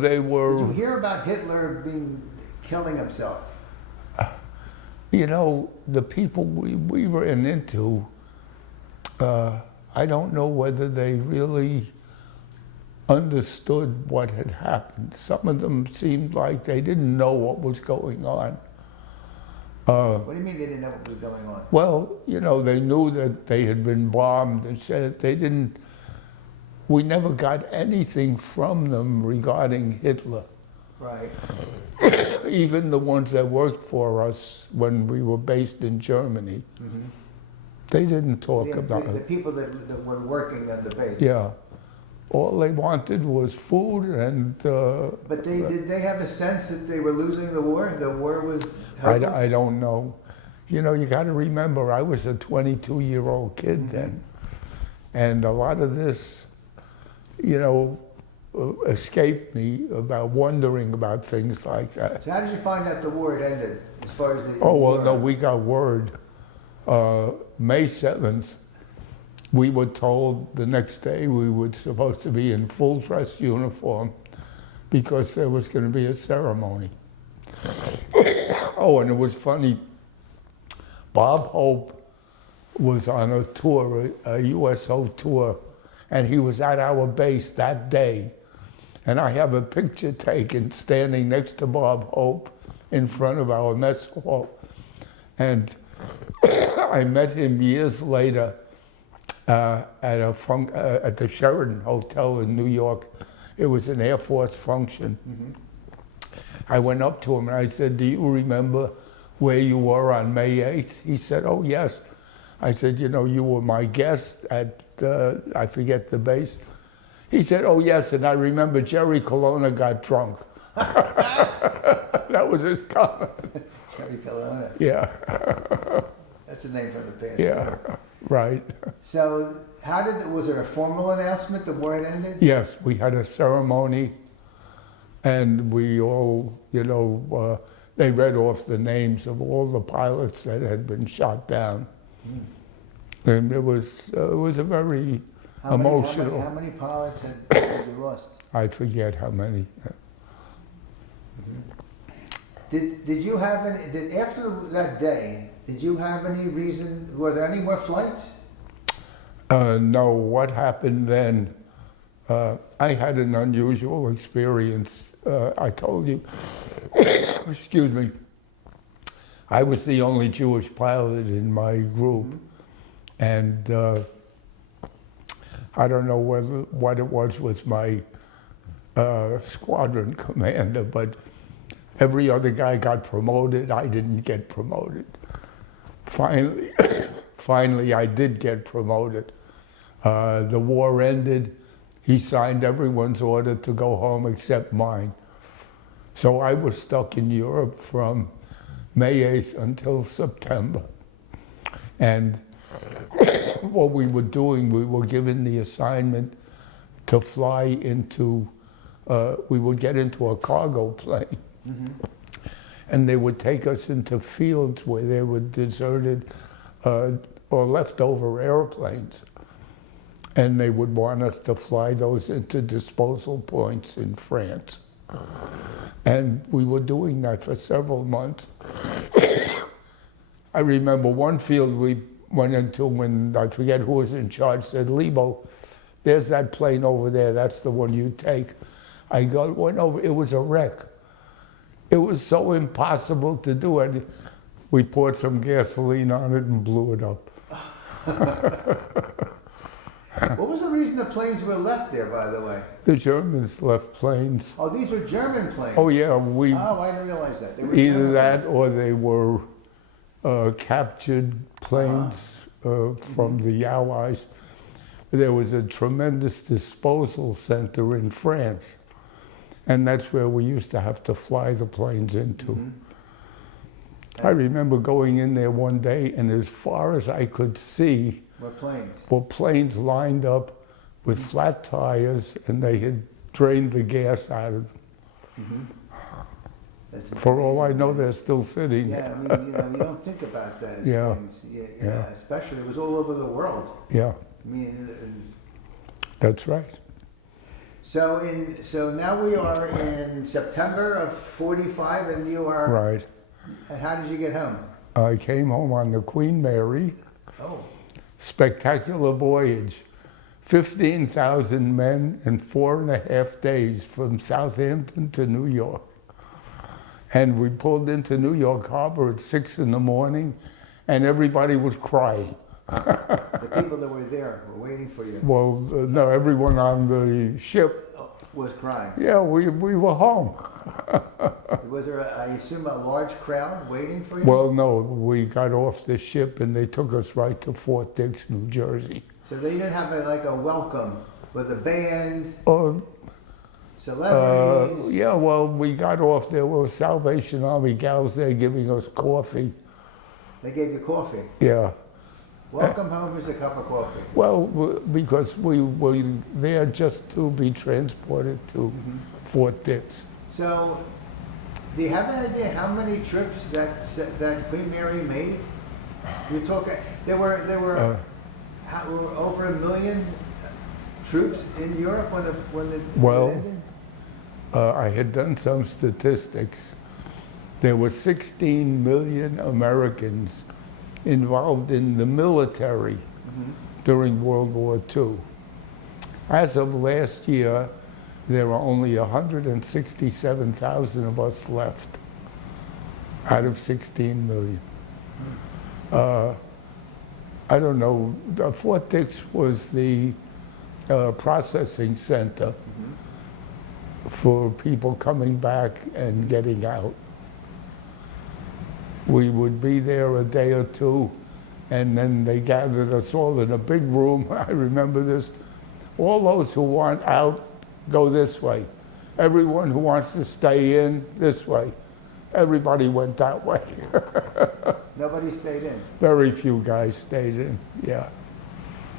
They were. Did you hear about Hitler killing himself? The people we were into, I don't know whether they really understood what had happened. Some of them seemed like they didn't know what was going on. What do you mean they didn't know what was going on? Well, they knew that they had been bombed and said they didn't, we never got anything from them regarding Hitler. Right. Even the ones that worked for us when we were based in Germany, Mm-hmm. they didn't talk about The it. people that were working on the base. Yeah. All they wanted was food and But did they have a sense that they were losing the war? The war was hopeless? I don't know. You got to remember, I was a 22-year-old kid Mm-hmm. then. And a lot of this, escaped me about wondering about things like that. So how did you find out the war had ended, as far as the Oh, well, war? no, we got word. May 7th, we were told the next day we were supposed to be in full dress uniform because there was going to be a ceremony. Oh, and it was funny. Bob Hope was on a tour, a USO tour, and he was at our base that day. And I have a picture taken standing next to Bob Hope in front of our mess hall. And I met him years later at the Sheraton Hotel in New York. It was an Air Force function. Mm-hmm. I went up to him and I said, do you remember where you were on May 8th? He said, oh, yes. I said, you were my guest at, I forget the base. He said, oh, yes, and I remember Jerry Colonna got drunk. That was his comment. Jerry Colonna. Yeah. That's a name from the past. Yeah, right. So was there a formal announcement the war had ended? Yes, we had a ceremony, and we all, they read off the names of all the pilots that had been shot down. And it was a very emotional. How many pilots had you lost? I forget how many. Did you have any? After that day, did you have any reason? Were there any more flights? No, what happened then? I had an unusual experience. I told you, excuse me, I was the only Jewish pilot in my group. And I don't know what it was with my squadron commander, but every other guy got promoted. I didn't get promoted. Finally, I did get promoted. The war ended. He signed everyone's order to go home except mine. So I was stuck in Europe from May 8th until September. And what we were doing, we were given the assignment to fly into, we would get into a cargo plane. And they would take us into fields where there were deserted or leftover airplanes. And they would want us to fly those into disposal points in France. And we were doing that for several months. I remember one field we went into when, I forget who was in charge, said, Lebow, there's that plane over there, that's the one you take. I went over, it was a wreck. It was so impossible to do it. We poured some gasoline on it and blew it up. What was the reason the planes were left there, by the way? The Germans left planes. Oh, these were German planes. Oh yeah, Oh, I didn't realize that. They were either German that planes. or they were captured planes from the Allies. There was a tremendous disposal center in France, and that's where we used to have to fly the planes into. I remember going in there one day, and as far as I could see, were planes lined up with flat tires, and they had drained the gas out of them. For all I know, they're still sitting. Yeah, I mean, you don't think about those things. Yeah. Especially, it was all over the world. Yeah. I mean, that's right. So now we are in September of '45, and you are right. And how did you get home? I came home on the Queen Mary. Oh. Spectacular voyage. 15,000 men in 4.5 days from Southampton to New York. And we pulled into New York Harbor at 6 in the morning, and everybody was crying. The people that were there were waiting for you. Well, no, everyone on the ship was crying. Yeah, we were home. Was there, I assume, a large crowd waiting for you? Well, no, we got off the ship and they took us right to Fort Dix, New Jersey. So they didn't have like a welcome with a band, Oh, celebrities? yeah, well, we got off. There were Salvation Army gals there giving us coffee. They gave you coffee? Yeah. Welcome home, here's a cup of coffee. Well, because we were there just to be transported to Fort Dix. So, do you have an idea how many trips that Queen Mary made? You're talking, there were over 1 million troops in Europe when it ended? I had done some statistics. There were 16 million Americans involved in the military during World War II. As of last year, there are only 167,000 of us left out of 16 million. I don't know, Fort Dix was the processing center for people coming back and getting out. We would be there a day or two, and then they gathered us all in a big room. I remember this. All those who want out, go this way. Everyone who wants to stay in, this way. Everybody went that way. Nobody stayed in? Very few guys stayed in, yeah.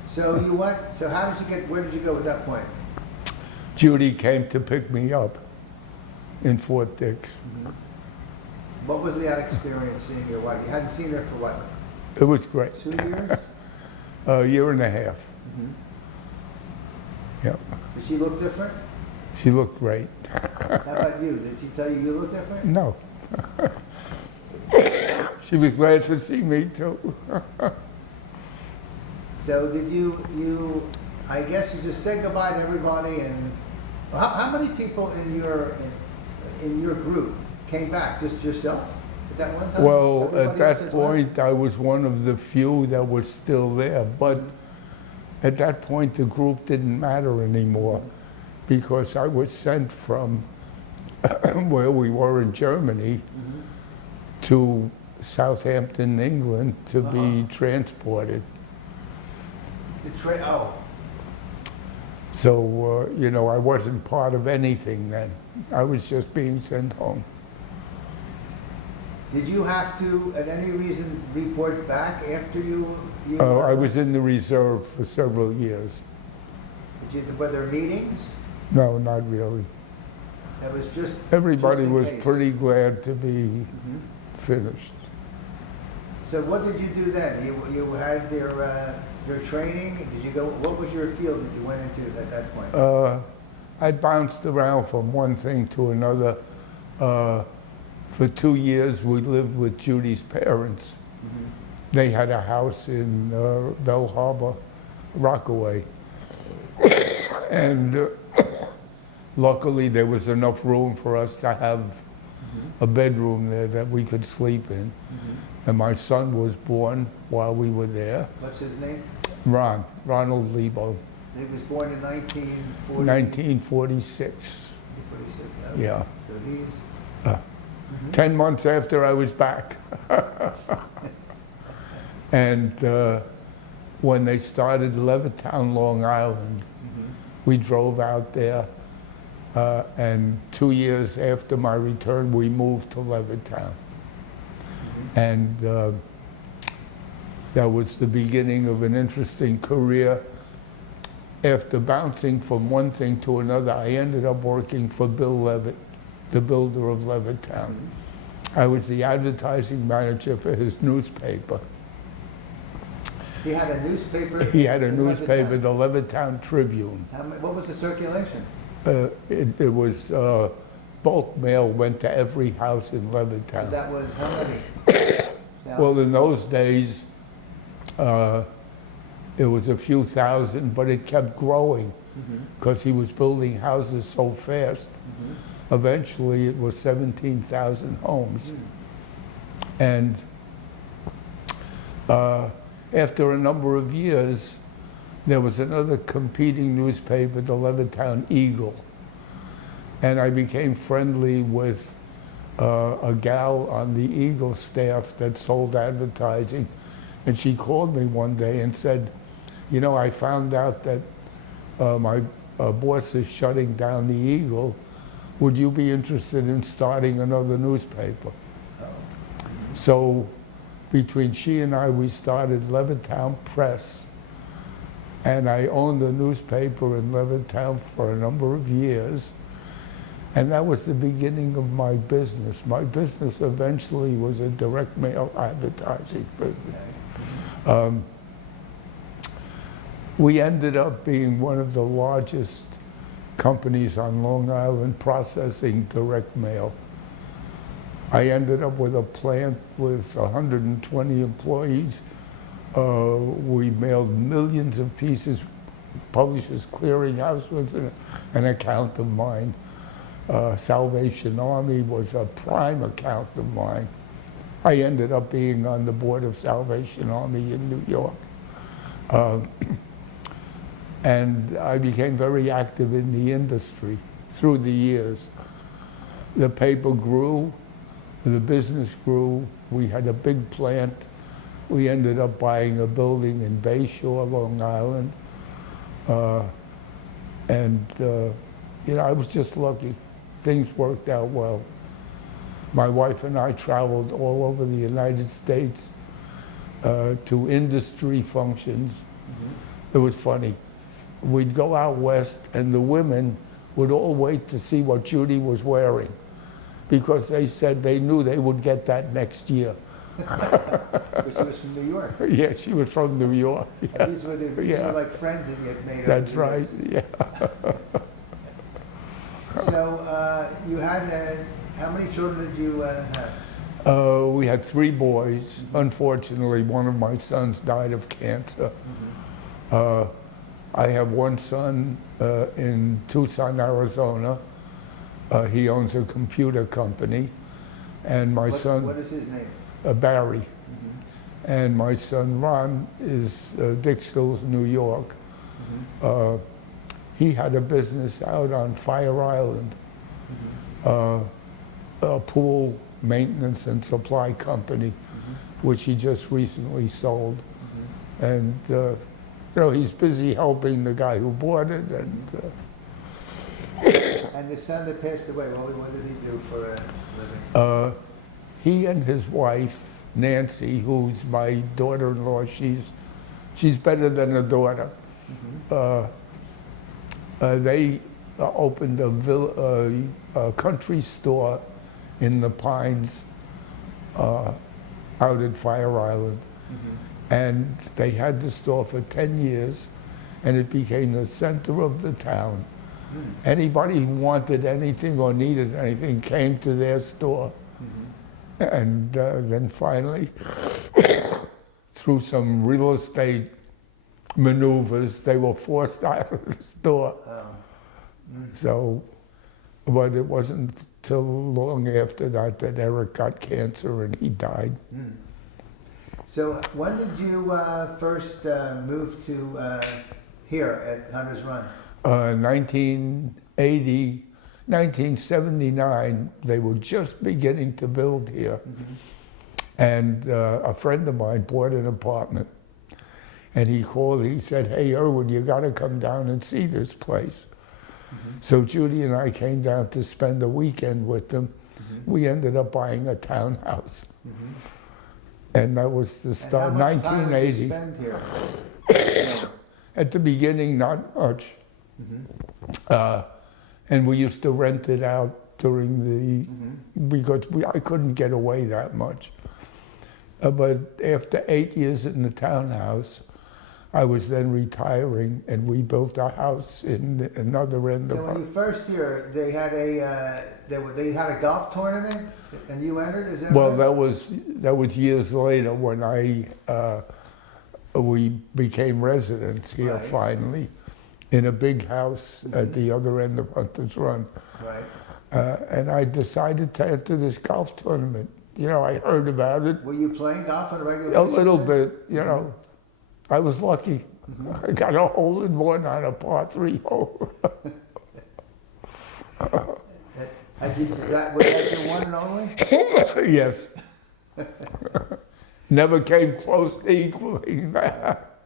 So you went, so how did you get, where did you go at that point? Judy came to pick me up in Fort Dix. What was that experience seeing your wife? You hadn't seen her for what? It was great. 2 years? A year and a half. Mhm. Yeah. Did she look different? She looked great. How about you? Did she tell you you look different? No. She was glad to see me too. So did I guess you just said goodbye to everybody, and how many people in your group came back? Just yourself at that one time? Well, Everybody at else that has point, I was one of the few that was still there, but at that point, the group didn't matter anymore because I was sent from where we were in Germany Mhm. to Southampton, England to be Uh-huh. transported. Oh, So, you know, I wasn't part of anything then. I was just being sent home. did you have to, at any reason, report back after you? I was in the reserve for several years. Were there meetings? No, not really. That was just. Everybody just in was case. pretty glad to be Mhm. finished. So what did you do then? You had your training. Did you go? What was your field that you went into at that point? I bounced around from one thing to another. For 2 years, we lived with Judy's parents. Mhm. They had a house in Bell Harbor, Rockaway. And luckily, there was enough room for us to have a bedroom there that we could sleep in. Mhm. And my son was born while we were there. What's his name? Ronald Lebow, He was born in 1940. 1946. 46. Yeah. So he's. Uh, 10 months after I was back. And when they started Levittown, Long Island, Mhm. we drove out there. And 2 years after my return, we moved to Levittown. And that was the beginning of an interesting career. After bouncing from one thing to another, I ended up working for Bill Levitt, the builder of Levittown. I was the advertising manager for his newspaper. He had a newspaper. He had a in newspaper, Levittown. the Levittown Tribune. What was the circulation? It was bulk mail went to every house in So Levittown. that was how many? Well, in those days, it was a few thousand, but it kept growing because he was building houses so fast. Eventually, it was 17,000 homes. And after a number of years, there was another competing newspaper, the Levittown Eagle. And I became friendly with a gal on the Eagle staff that sold advertising. And she called me one day and said, you know, I found out that my boss is shutting down the Eagle. Would you be interested in starting another newspaper? So between she and I, we started Levittown Press. And I owned the newspaper in Levittown for a number of years. And that was the beginning of my business. My business eventually was a direct mail advertising business. We ended up being one of the largest companies on Long Island processing direct mail. I ended up with a plant with 120 employees. We mailed millions of pieces. Publishers Clearinghouse was an account of mine. Salvation Army was a prime account of mine. I ended up being on the board of Salvation Army in New York. And I became very active in the industry through the years. The paper grew, the business grew. We had a big plant. We ended up buying a building in Bayshore, Long Island. You know, I was just lucky. Things worked out well. My wife and I traveled all over the United States to industry functions. It was funny. We'd go out west and the women would all wait to see what Judy was wearing because they said they knew they would get that next year. But she was from New York. Yeah, she was from New York. And Yeah. these Yeah. were like friends that you had made over That's the right, years. yeah. So you had, how many children did you have? We had 3 boys. Unfortunately, one of my sons died of cancer. I have one son in Tucson, Arizona. He owns a computer company. And my son, What is his name? Barry. And my son Ron is Dixville, New York. He had a business out on Fire Island, a pool maintenance and supply company, which he just recently sold. And you know, he's busy helping the guy who bought it. And the son that passed away, what did he do for a living? He and his wife, Nancy, who's my daughter-in-law, she's better than a daughter. They opened a country store in the Pines out at Fire Island. And they had the store for 10 years, and it became the center of the town. Anybody who wanted anything or needed anything came to their store. And then finally, through some real estate maneuvers, they were forced out of the store. So, but it wasn't till long after that that Eric got cancer and he died. So when did you first move to here at Hunter's Run? 1979, they were just beginning to build here. And a friend of mine bought an apartment. And he called, he said, "Hey, Irwin, you gotta come down and see this place." So Judy and I came down to spend a weekend with them. We ended up buying a townhouse. And that was the start, And how much 1980. time did you spend here? At the beginning, not much. And we used to rent it out during the, because I couldn't get away that much. But after 8 years in the townhouse, I was then retiring, and we built a house in another end So of when you first here, they had they had a golf tournament, and you entered. Is that Well, right? that was years later when we became residents here Right. finally, in a big house at the other end of Hunter's Run. Right. And I decided to enter this golf tournament. You know, I heard about it Were you playing golf on a regular a basis? little then? bit. You know, I was lucky. I got a hole in one on a par 3 hole. Was that your one and only? Yes. Never came close to equaling that.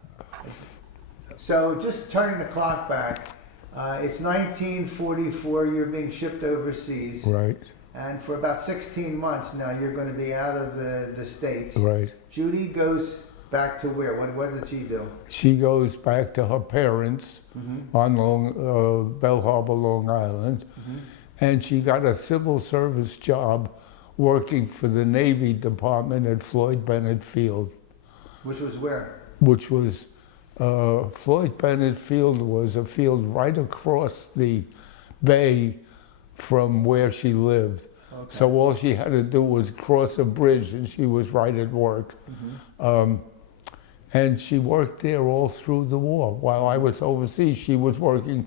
So just turning the clock back, it's 1944. You're being shipped overseas, Right, and for about 16 months now, you're going to be out of the States. right. Judy goes back to where? What did she do? She goes back to her parents on Bell Harbor, Long Island, and she got a civil service job working for the Navy Department at Floyd Bennett Field, Which was where? which was, Floyd Bennett Field was a field right across the bay from where she lived. Okay. So all she had to do was cross a bridge and she was right at work. And she worked there all through the war. While I was overseas, she was working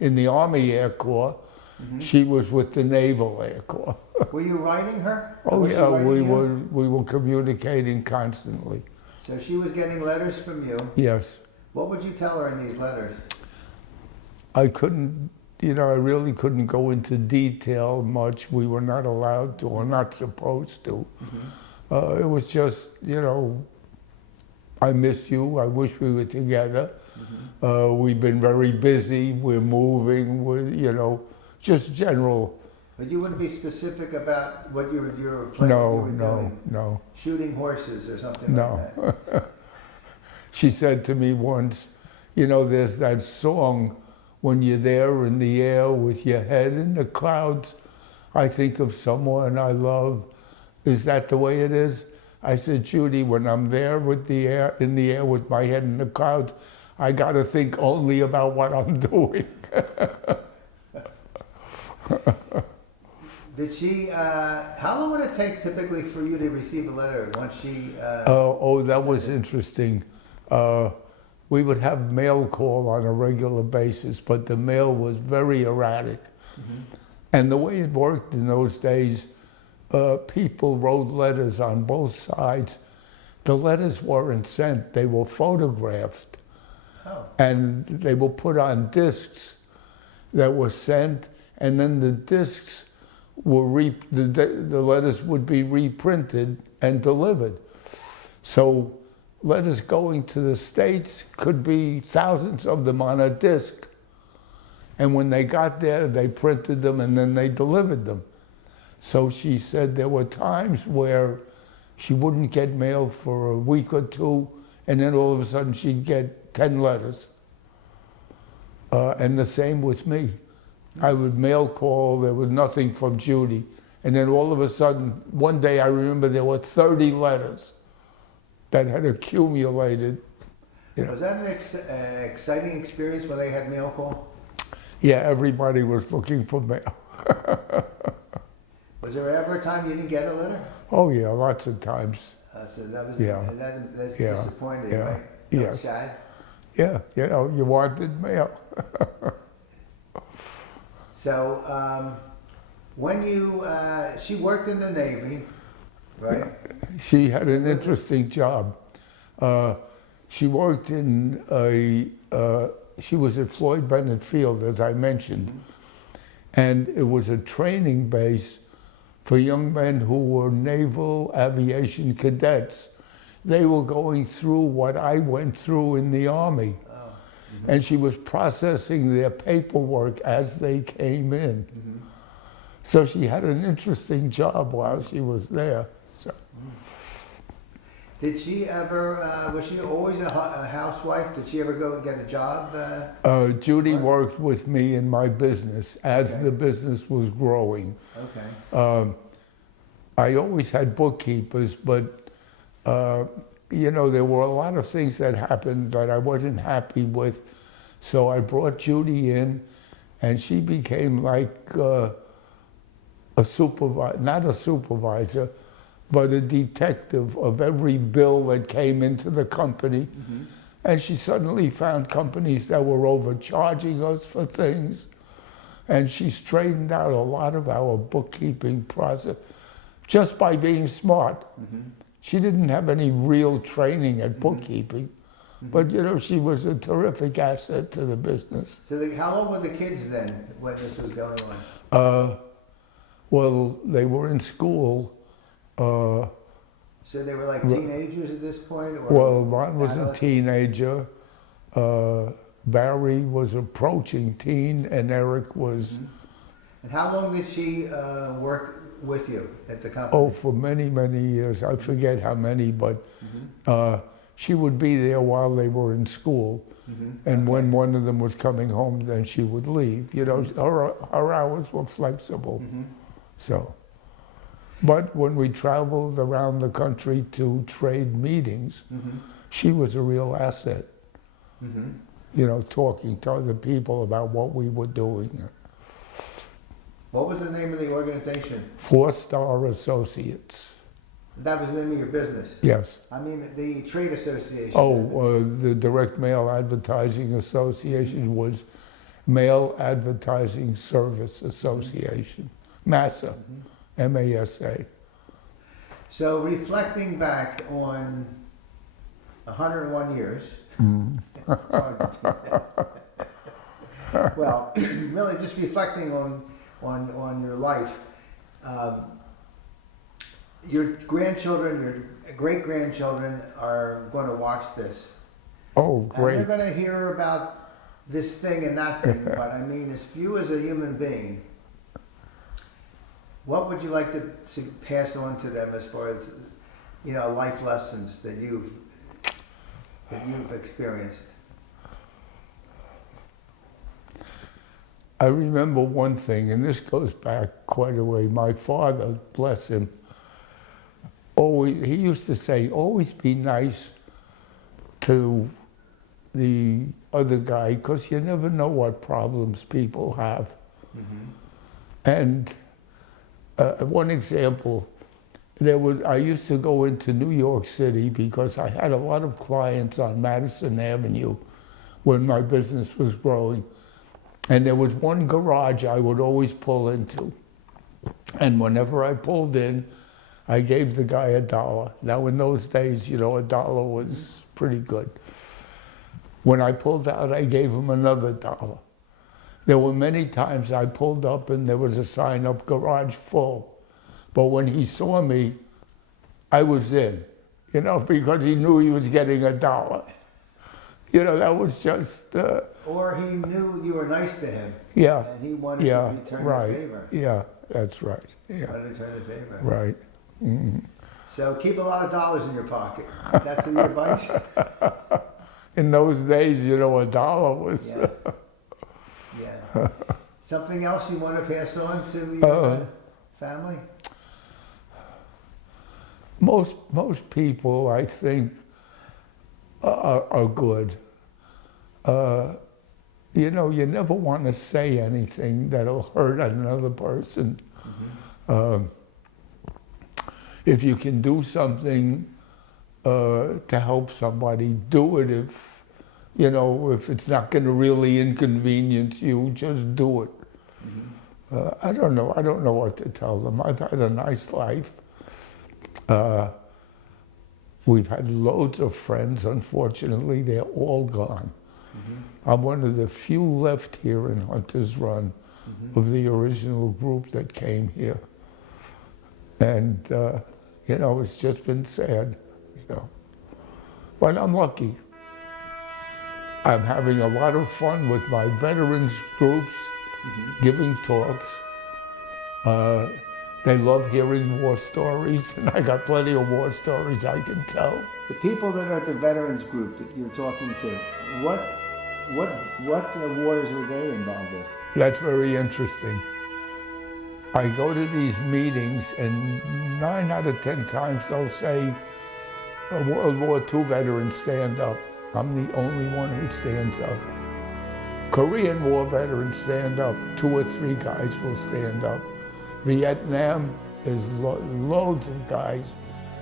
in the Army Air Corps. She was with the Naval Air Corps. Were you writing her? Or Oh was she yeah, writing you? we were communicating constantly. So she was getting letters from you. Yes. What would you tell her in these letters? I couldn't, you know, I really couldn't go into detail much. We were not allowed to or not supposed to. It was just, you know, I miss you. I wish we were together. We've been very busy. We're moving. You know, just general. But you wouldn't be specific about what you were planning, No, what you were no, doing. no, Shooting horses or something no. like that. She said to me once, you know, there's that song, when you're there in the air with your head in the clouds, I think of someone I love. Is that the way it is? I said, Judy, when I'm there with the air in the air with my head in the clouds, I got to think only about what I'm doing. Did she, how long would it take typically for you to receive a letter once she? That sent was it? interesting. We would have mail call on a regular basis, but the mail was very erratic. And the way it worked in those days, people wrote letters on both sides. The letters weren't sent, they were photographed. Oh. And they were put on discs that were sent, and then the discs were, the letters would be reprinted and delivered. So letters going to the States could be thousands of them on a disc. And when they got there, they printed them and then they delivered them. So she said there were times where she wouldn't get mail for a week or two, and then all of a sudden she'd get 10 letters. And the same with me. I would mail call, there was nothing from Judy. And then all of a sudden, one day I remember there were 30 letters that had accumulated. You know. Was that an exciting experience when they had mail call? Yeah, everybody was looking for mail. Was there ever a time you didn't get a letter? Oh yeah, lots of times. So that was Yeah. that's Yeah. disappointing, Yeah. right? That Yes. was sad. Yeah, you know, you wanted mail. So when you she worked in the Navy, right? She had an interesting job. She worked in she was at Floyd Bennett Field, as I mentioned, and it was a training base for young men who were naval aviation cadets. They were going through what I went through in the Army. And she was processing their paperwork as they came in. So she had an interesting job while she was there. So. Did she ever, was she always a housewife? Did she ever go get a job? Judy worked with me in my business as Okay. the business was growing. Okay. I always had bookkeepers, but you know, there were a lot of things that happened that I wasn't happy with. So I brought Judy in, and she became like a supervisor, not a supervisor, but a detective of every bill that came into the company. And she suddenly found companies that were overcharging us for things. And she straightened out a lot of our bookkeeping process just by being smart. She didn't have any real training at bookkeeping, but you know, she was a terrific asset to the business. So how old were the kids then when this was going on? Well, they were in school. So they were like teenagers at this point? Or Well, Ron was a adolescent? teenager. Barry was approaching teen, and Eric was, And how long did she work with you at the company? oh, for many, many years. I forget how many, but she would be there while they were in school. And when one of them was coming home, then she would leave. You know, her hours were flexible. So, but when we traveled around the country to trade meetings, she was a real asset. You know, talking to other people about what we were doing. What was the name of the organization? 4-Star Associates. That was the name of your business? Yes. I mean, the trade association. Oh, the Direct Mail Advertising Association was Mail Advertising Service Association, MASA, M-A-S-A. So reflecting back on 101 years, it's hard to do that. Well, really just reflecting on your life, your grandchildren, your great-grandchildren are going to watch this. Oh, And great. they're going to hear about this thing and that thing, but I mean, as you as a human being, what would you like to pass on to them as far as, you know, life lessons that you've experienced? I remember one thing, and this goes back quite a way. My father, bless him, always, he used to say, always be nice to the other guy, because you never know what problems people have. And one example, I used to go into New York City because I had a lot of clients on Madison Avenue when my business was growing. And there was one garage I would always pull into. And whenever I pulled in, I gave the guy $1. Now in those days, you know, $1 was pretty good. When I pulled out, I gave him another $1. There were many times I pulled up and there was a sign up, garage full. But when he saw me, I was in, you know, because he knew he was getting $1. You know, that was just... Or he knew you were nice to him. Yeah. And he wanted to return the favor. Yeah, that's right. Yeah. Wanted to return the favor. Right. Mm-hmm. So keep a lot of dollars in your pocket. That's the advice? In those days, you know, $1 was... Yeah. Yeah. Something else you want to pass on to your family? Most people, I think, are good. You know, you never want to say anything that'll hurt another person. If you can do something to help somebody, do it. If, you know, if it's not going to really inconvenience you, just do it. I don't know what to tell them. I've had a nice life. We've had loads of friends. Unfortunately, they're all gone. I'm one of the few left here in Hunter's Run of the original group that came here. And, you know, it's just been sad, you know. But I'm lucky. I'm having a lot of fun with my veterans groups, giving talks. They love hearing war stories, and I got plenty of war stories I can tell. The people that are at the veterans group that you're talking to, what wars were they involved with? That's very interesting. I go to these meetings, and 9 out of 10 times they'll say, World War II veterans stand up. I'm the only one who stands up. Korean War veterans stand up. 2 or 3 guys will stand up. Vietnam is loads of guys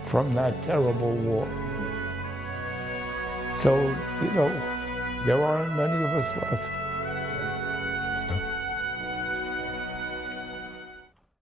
from that terrible war. So, you know, there aren't many of us left.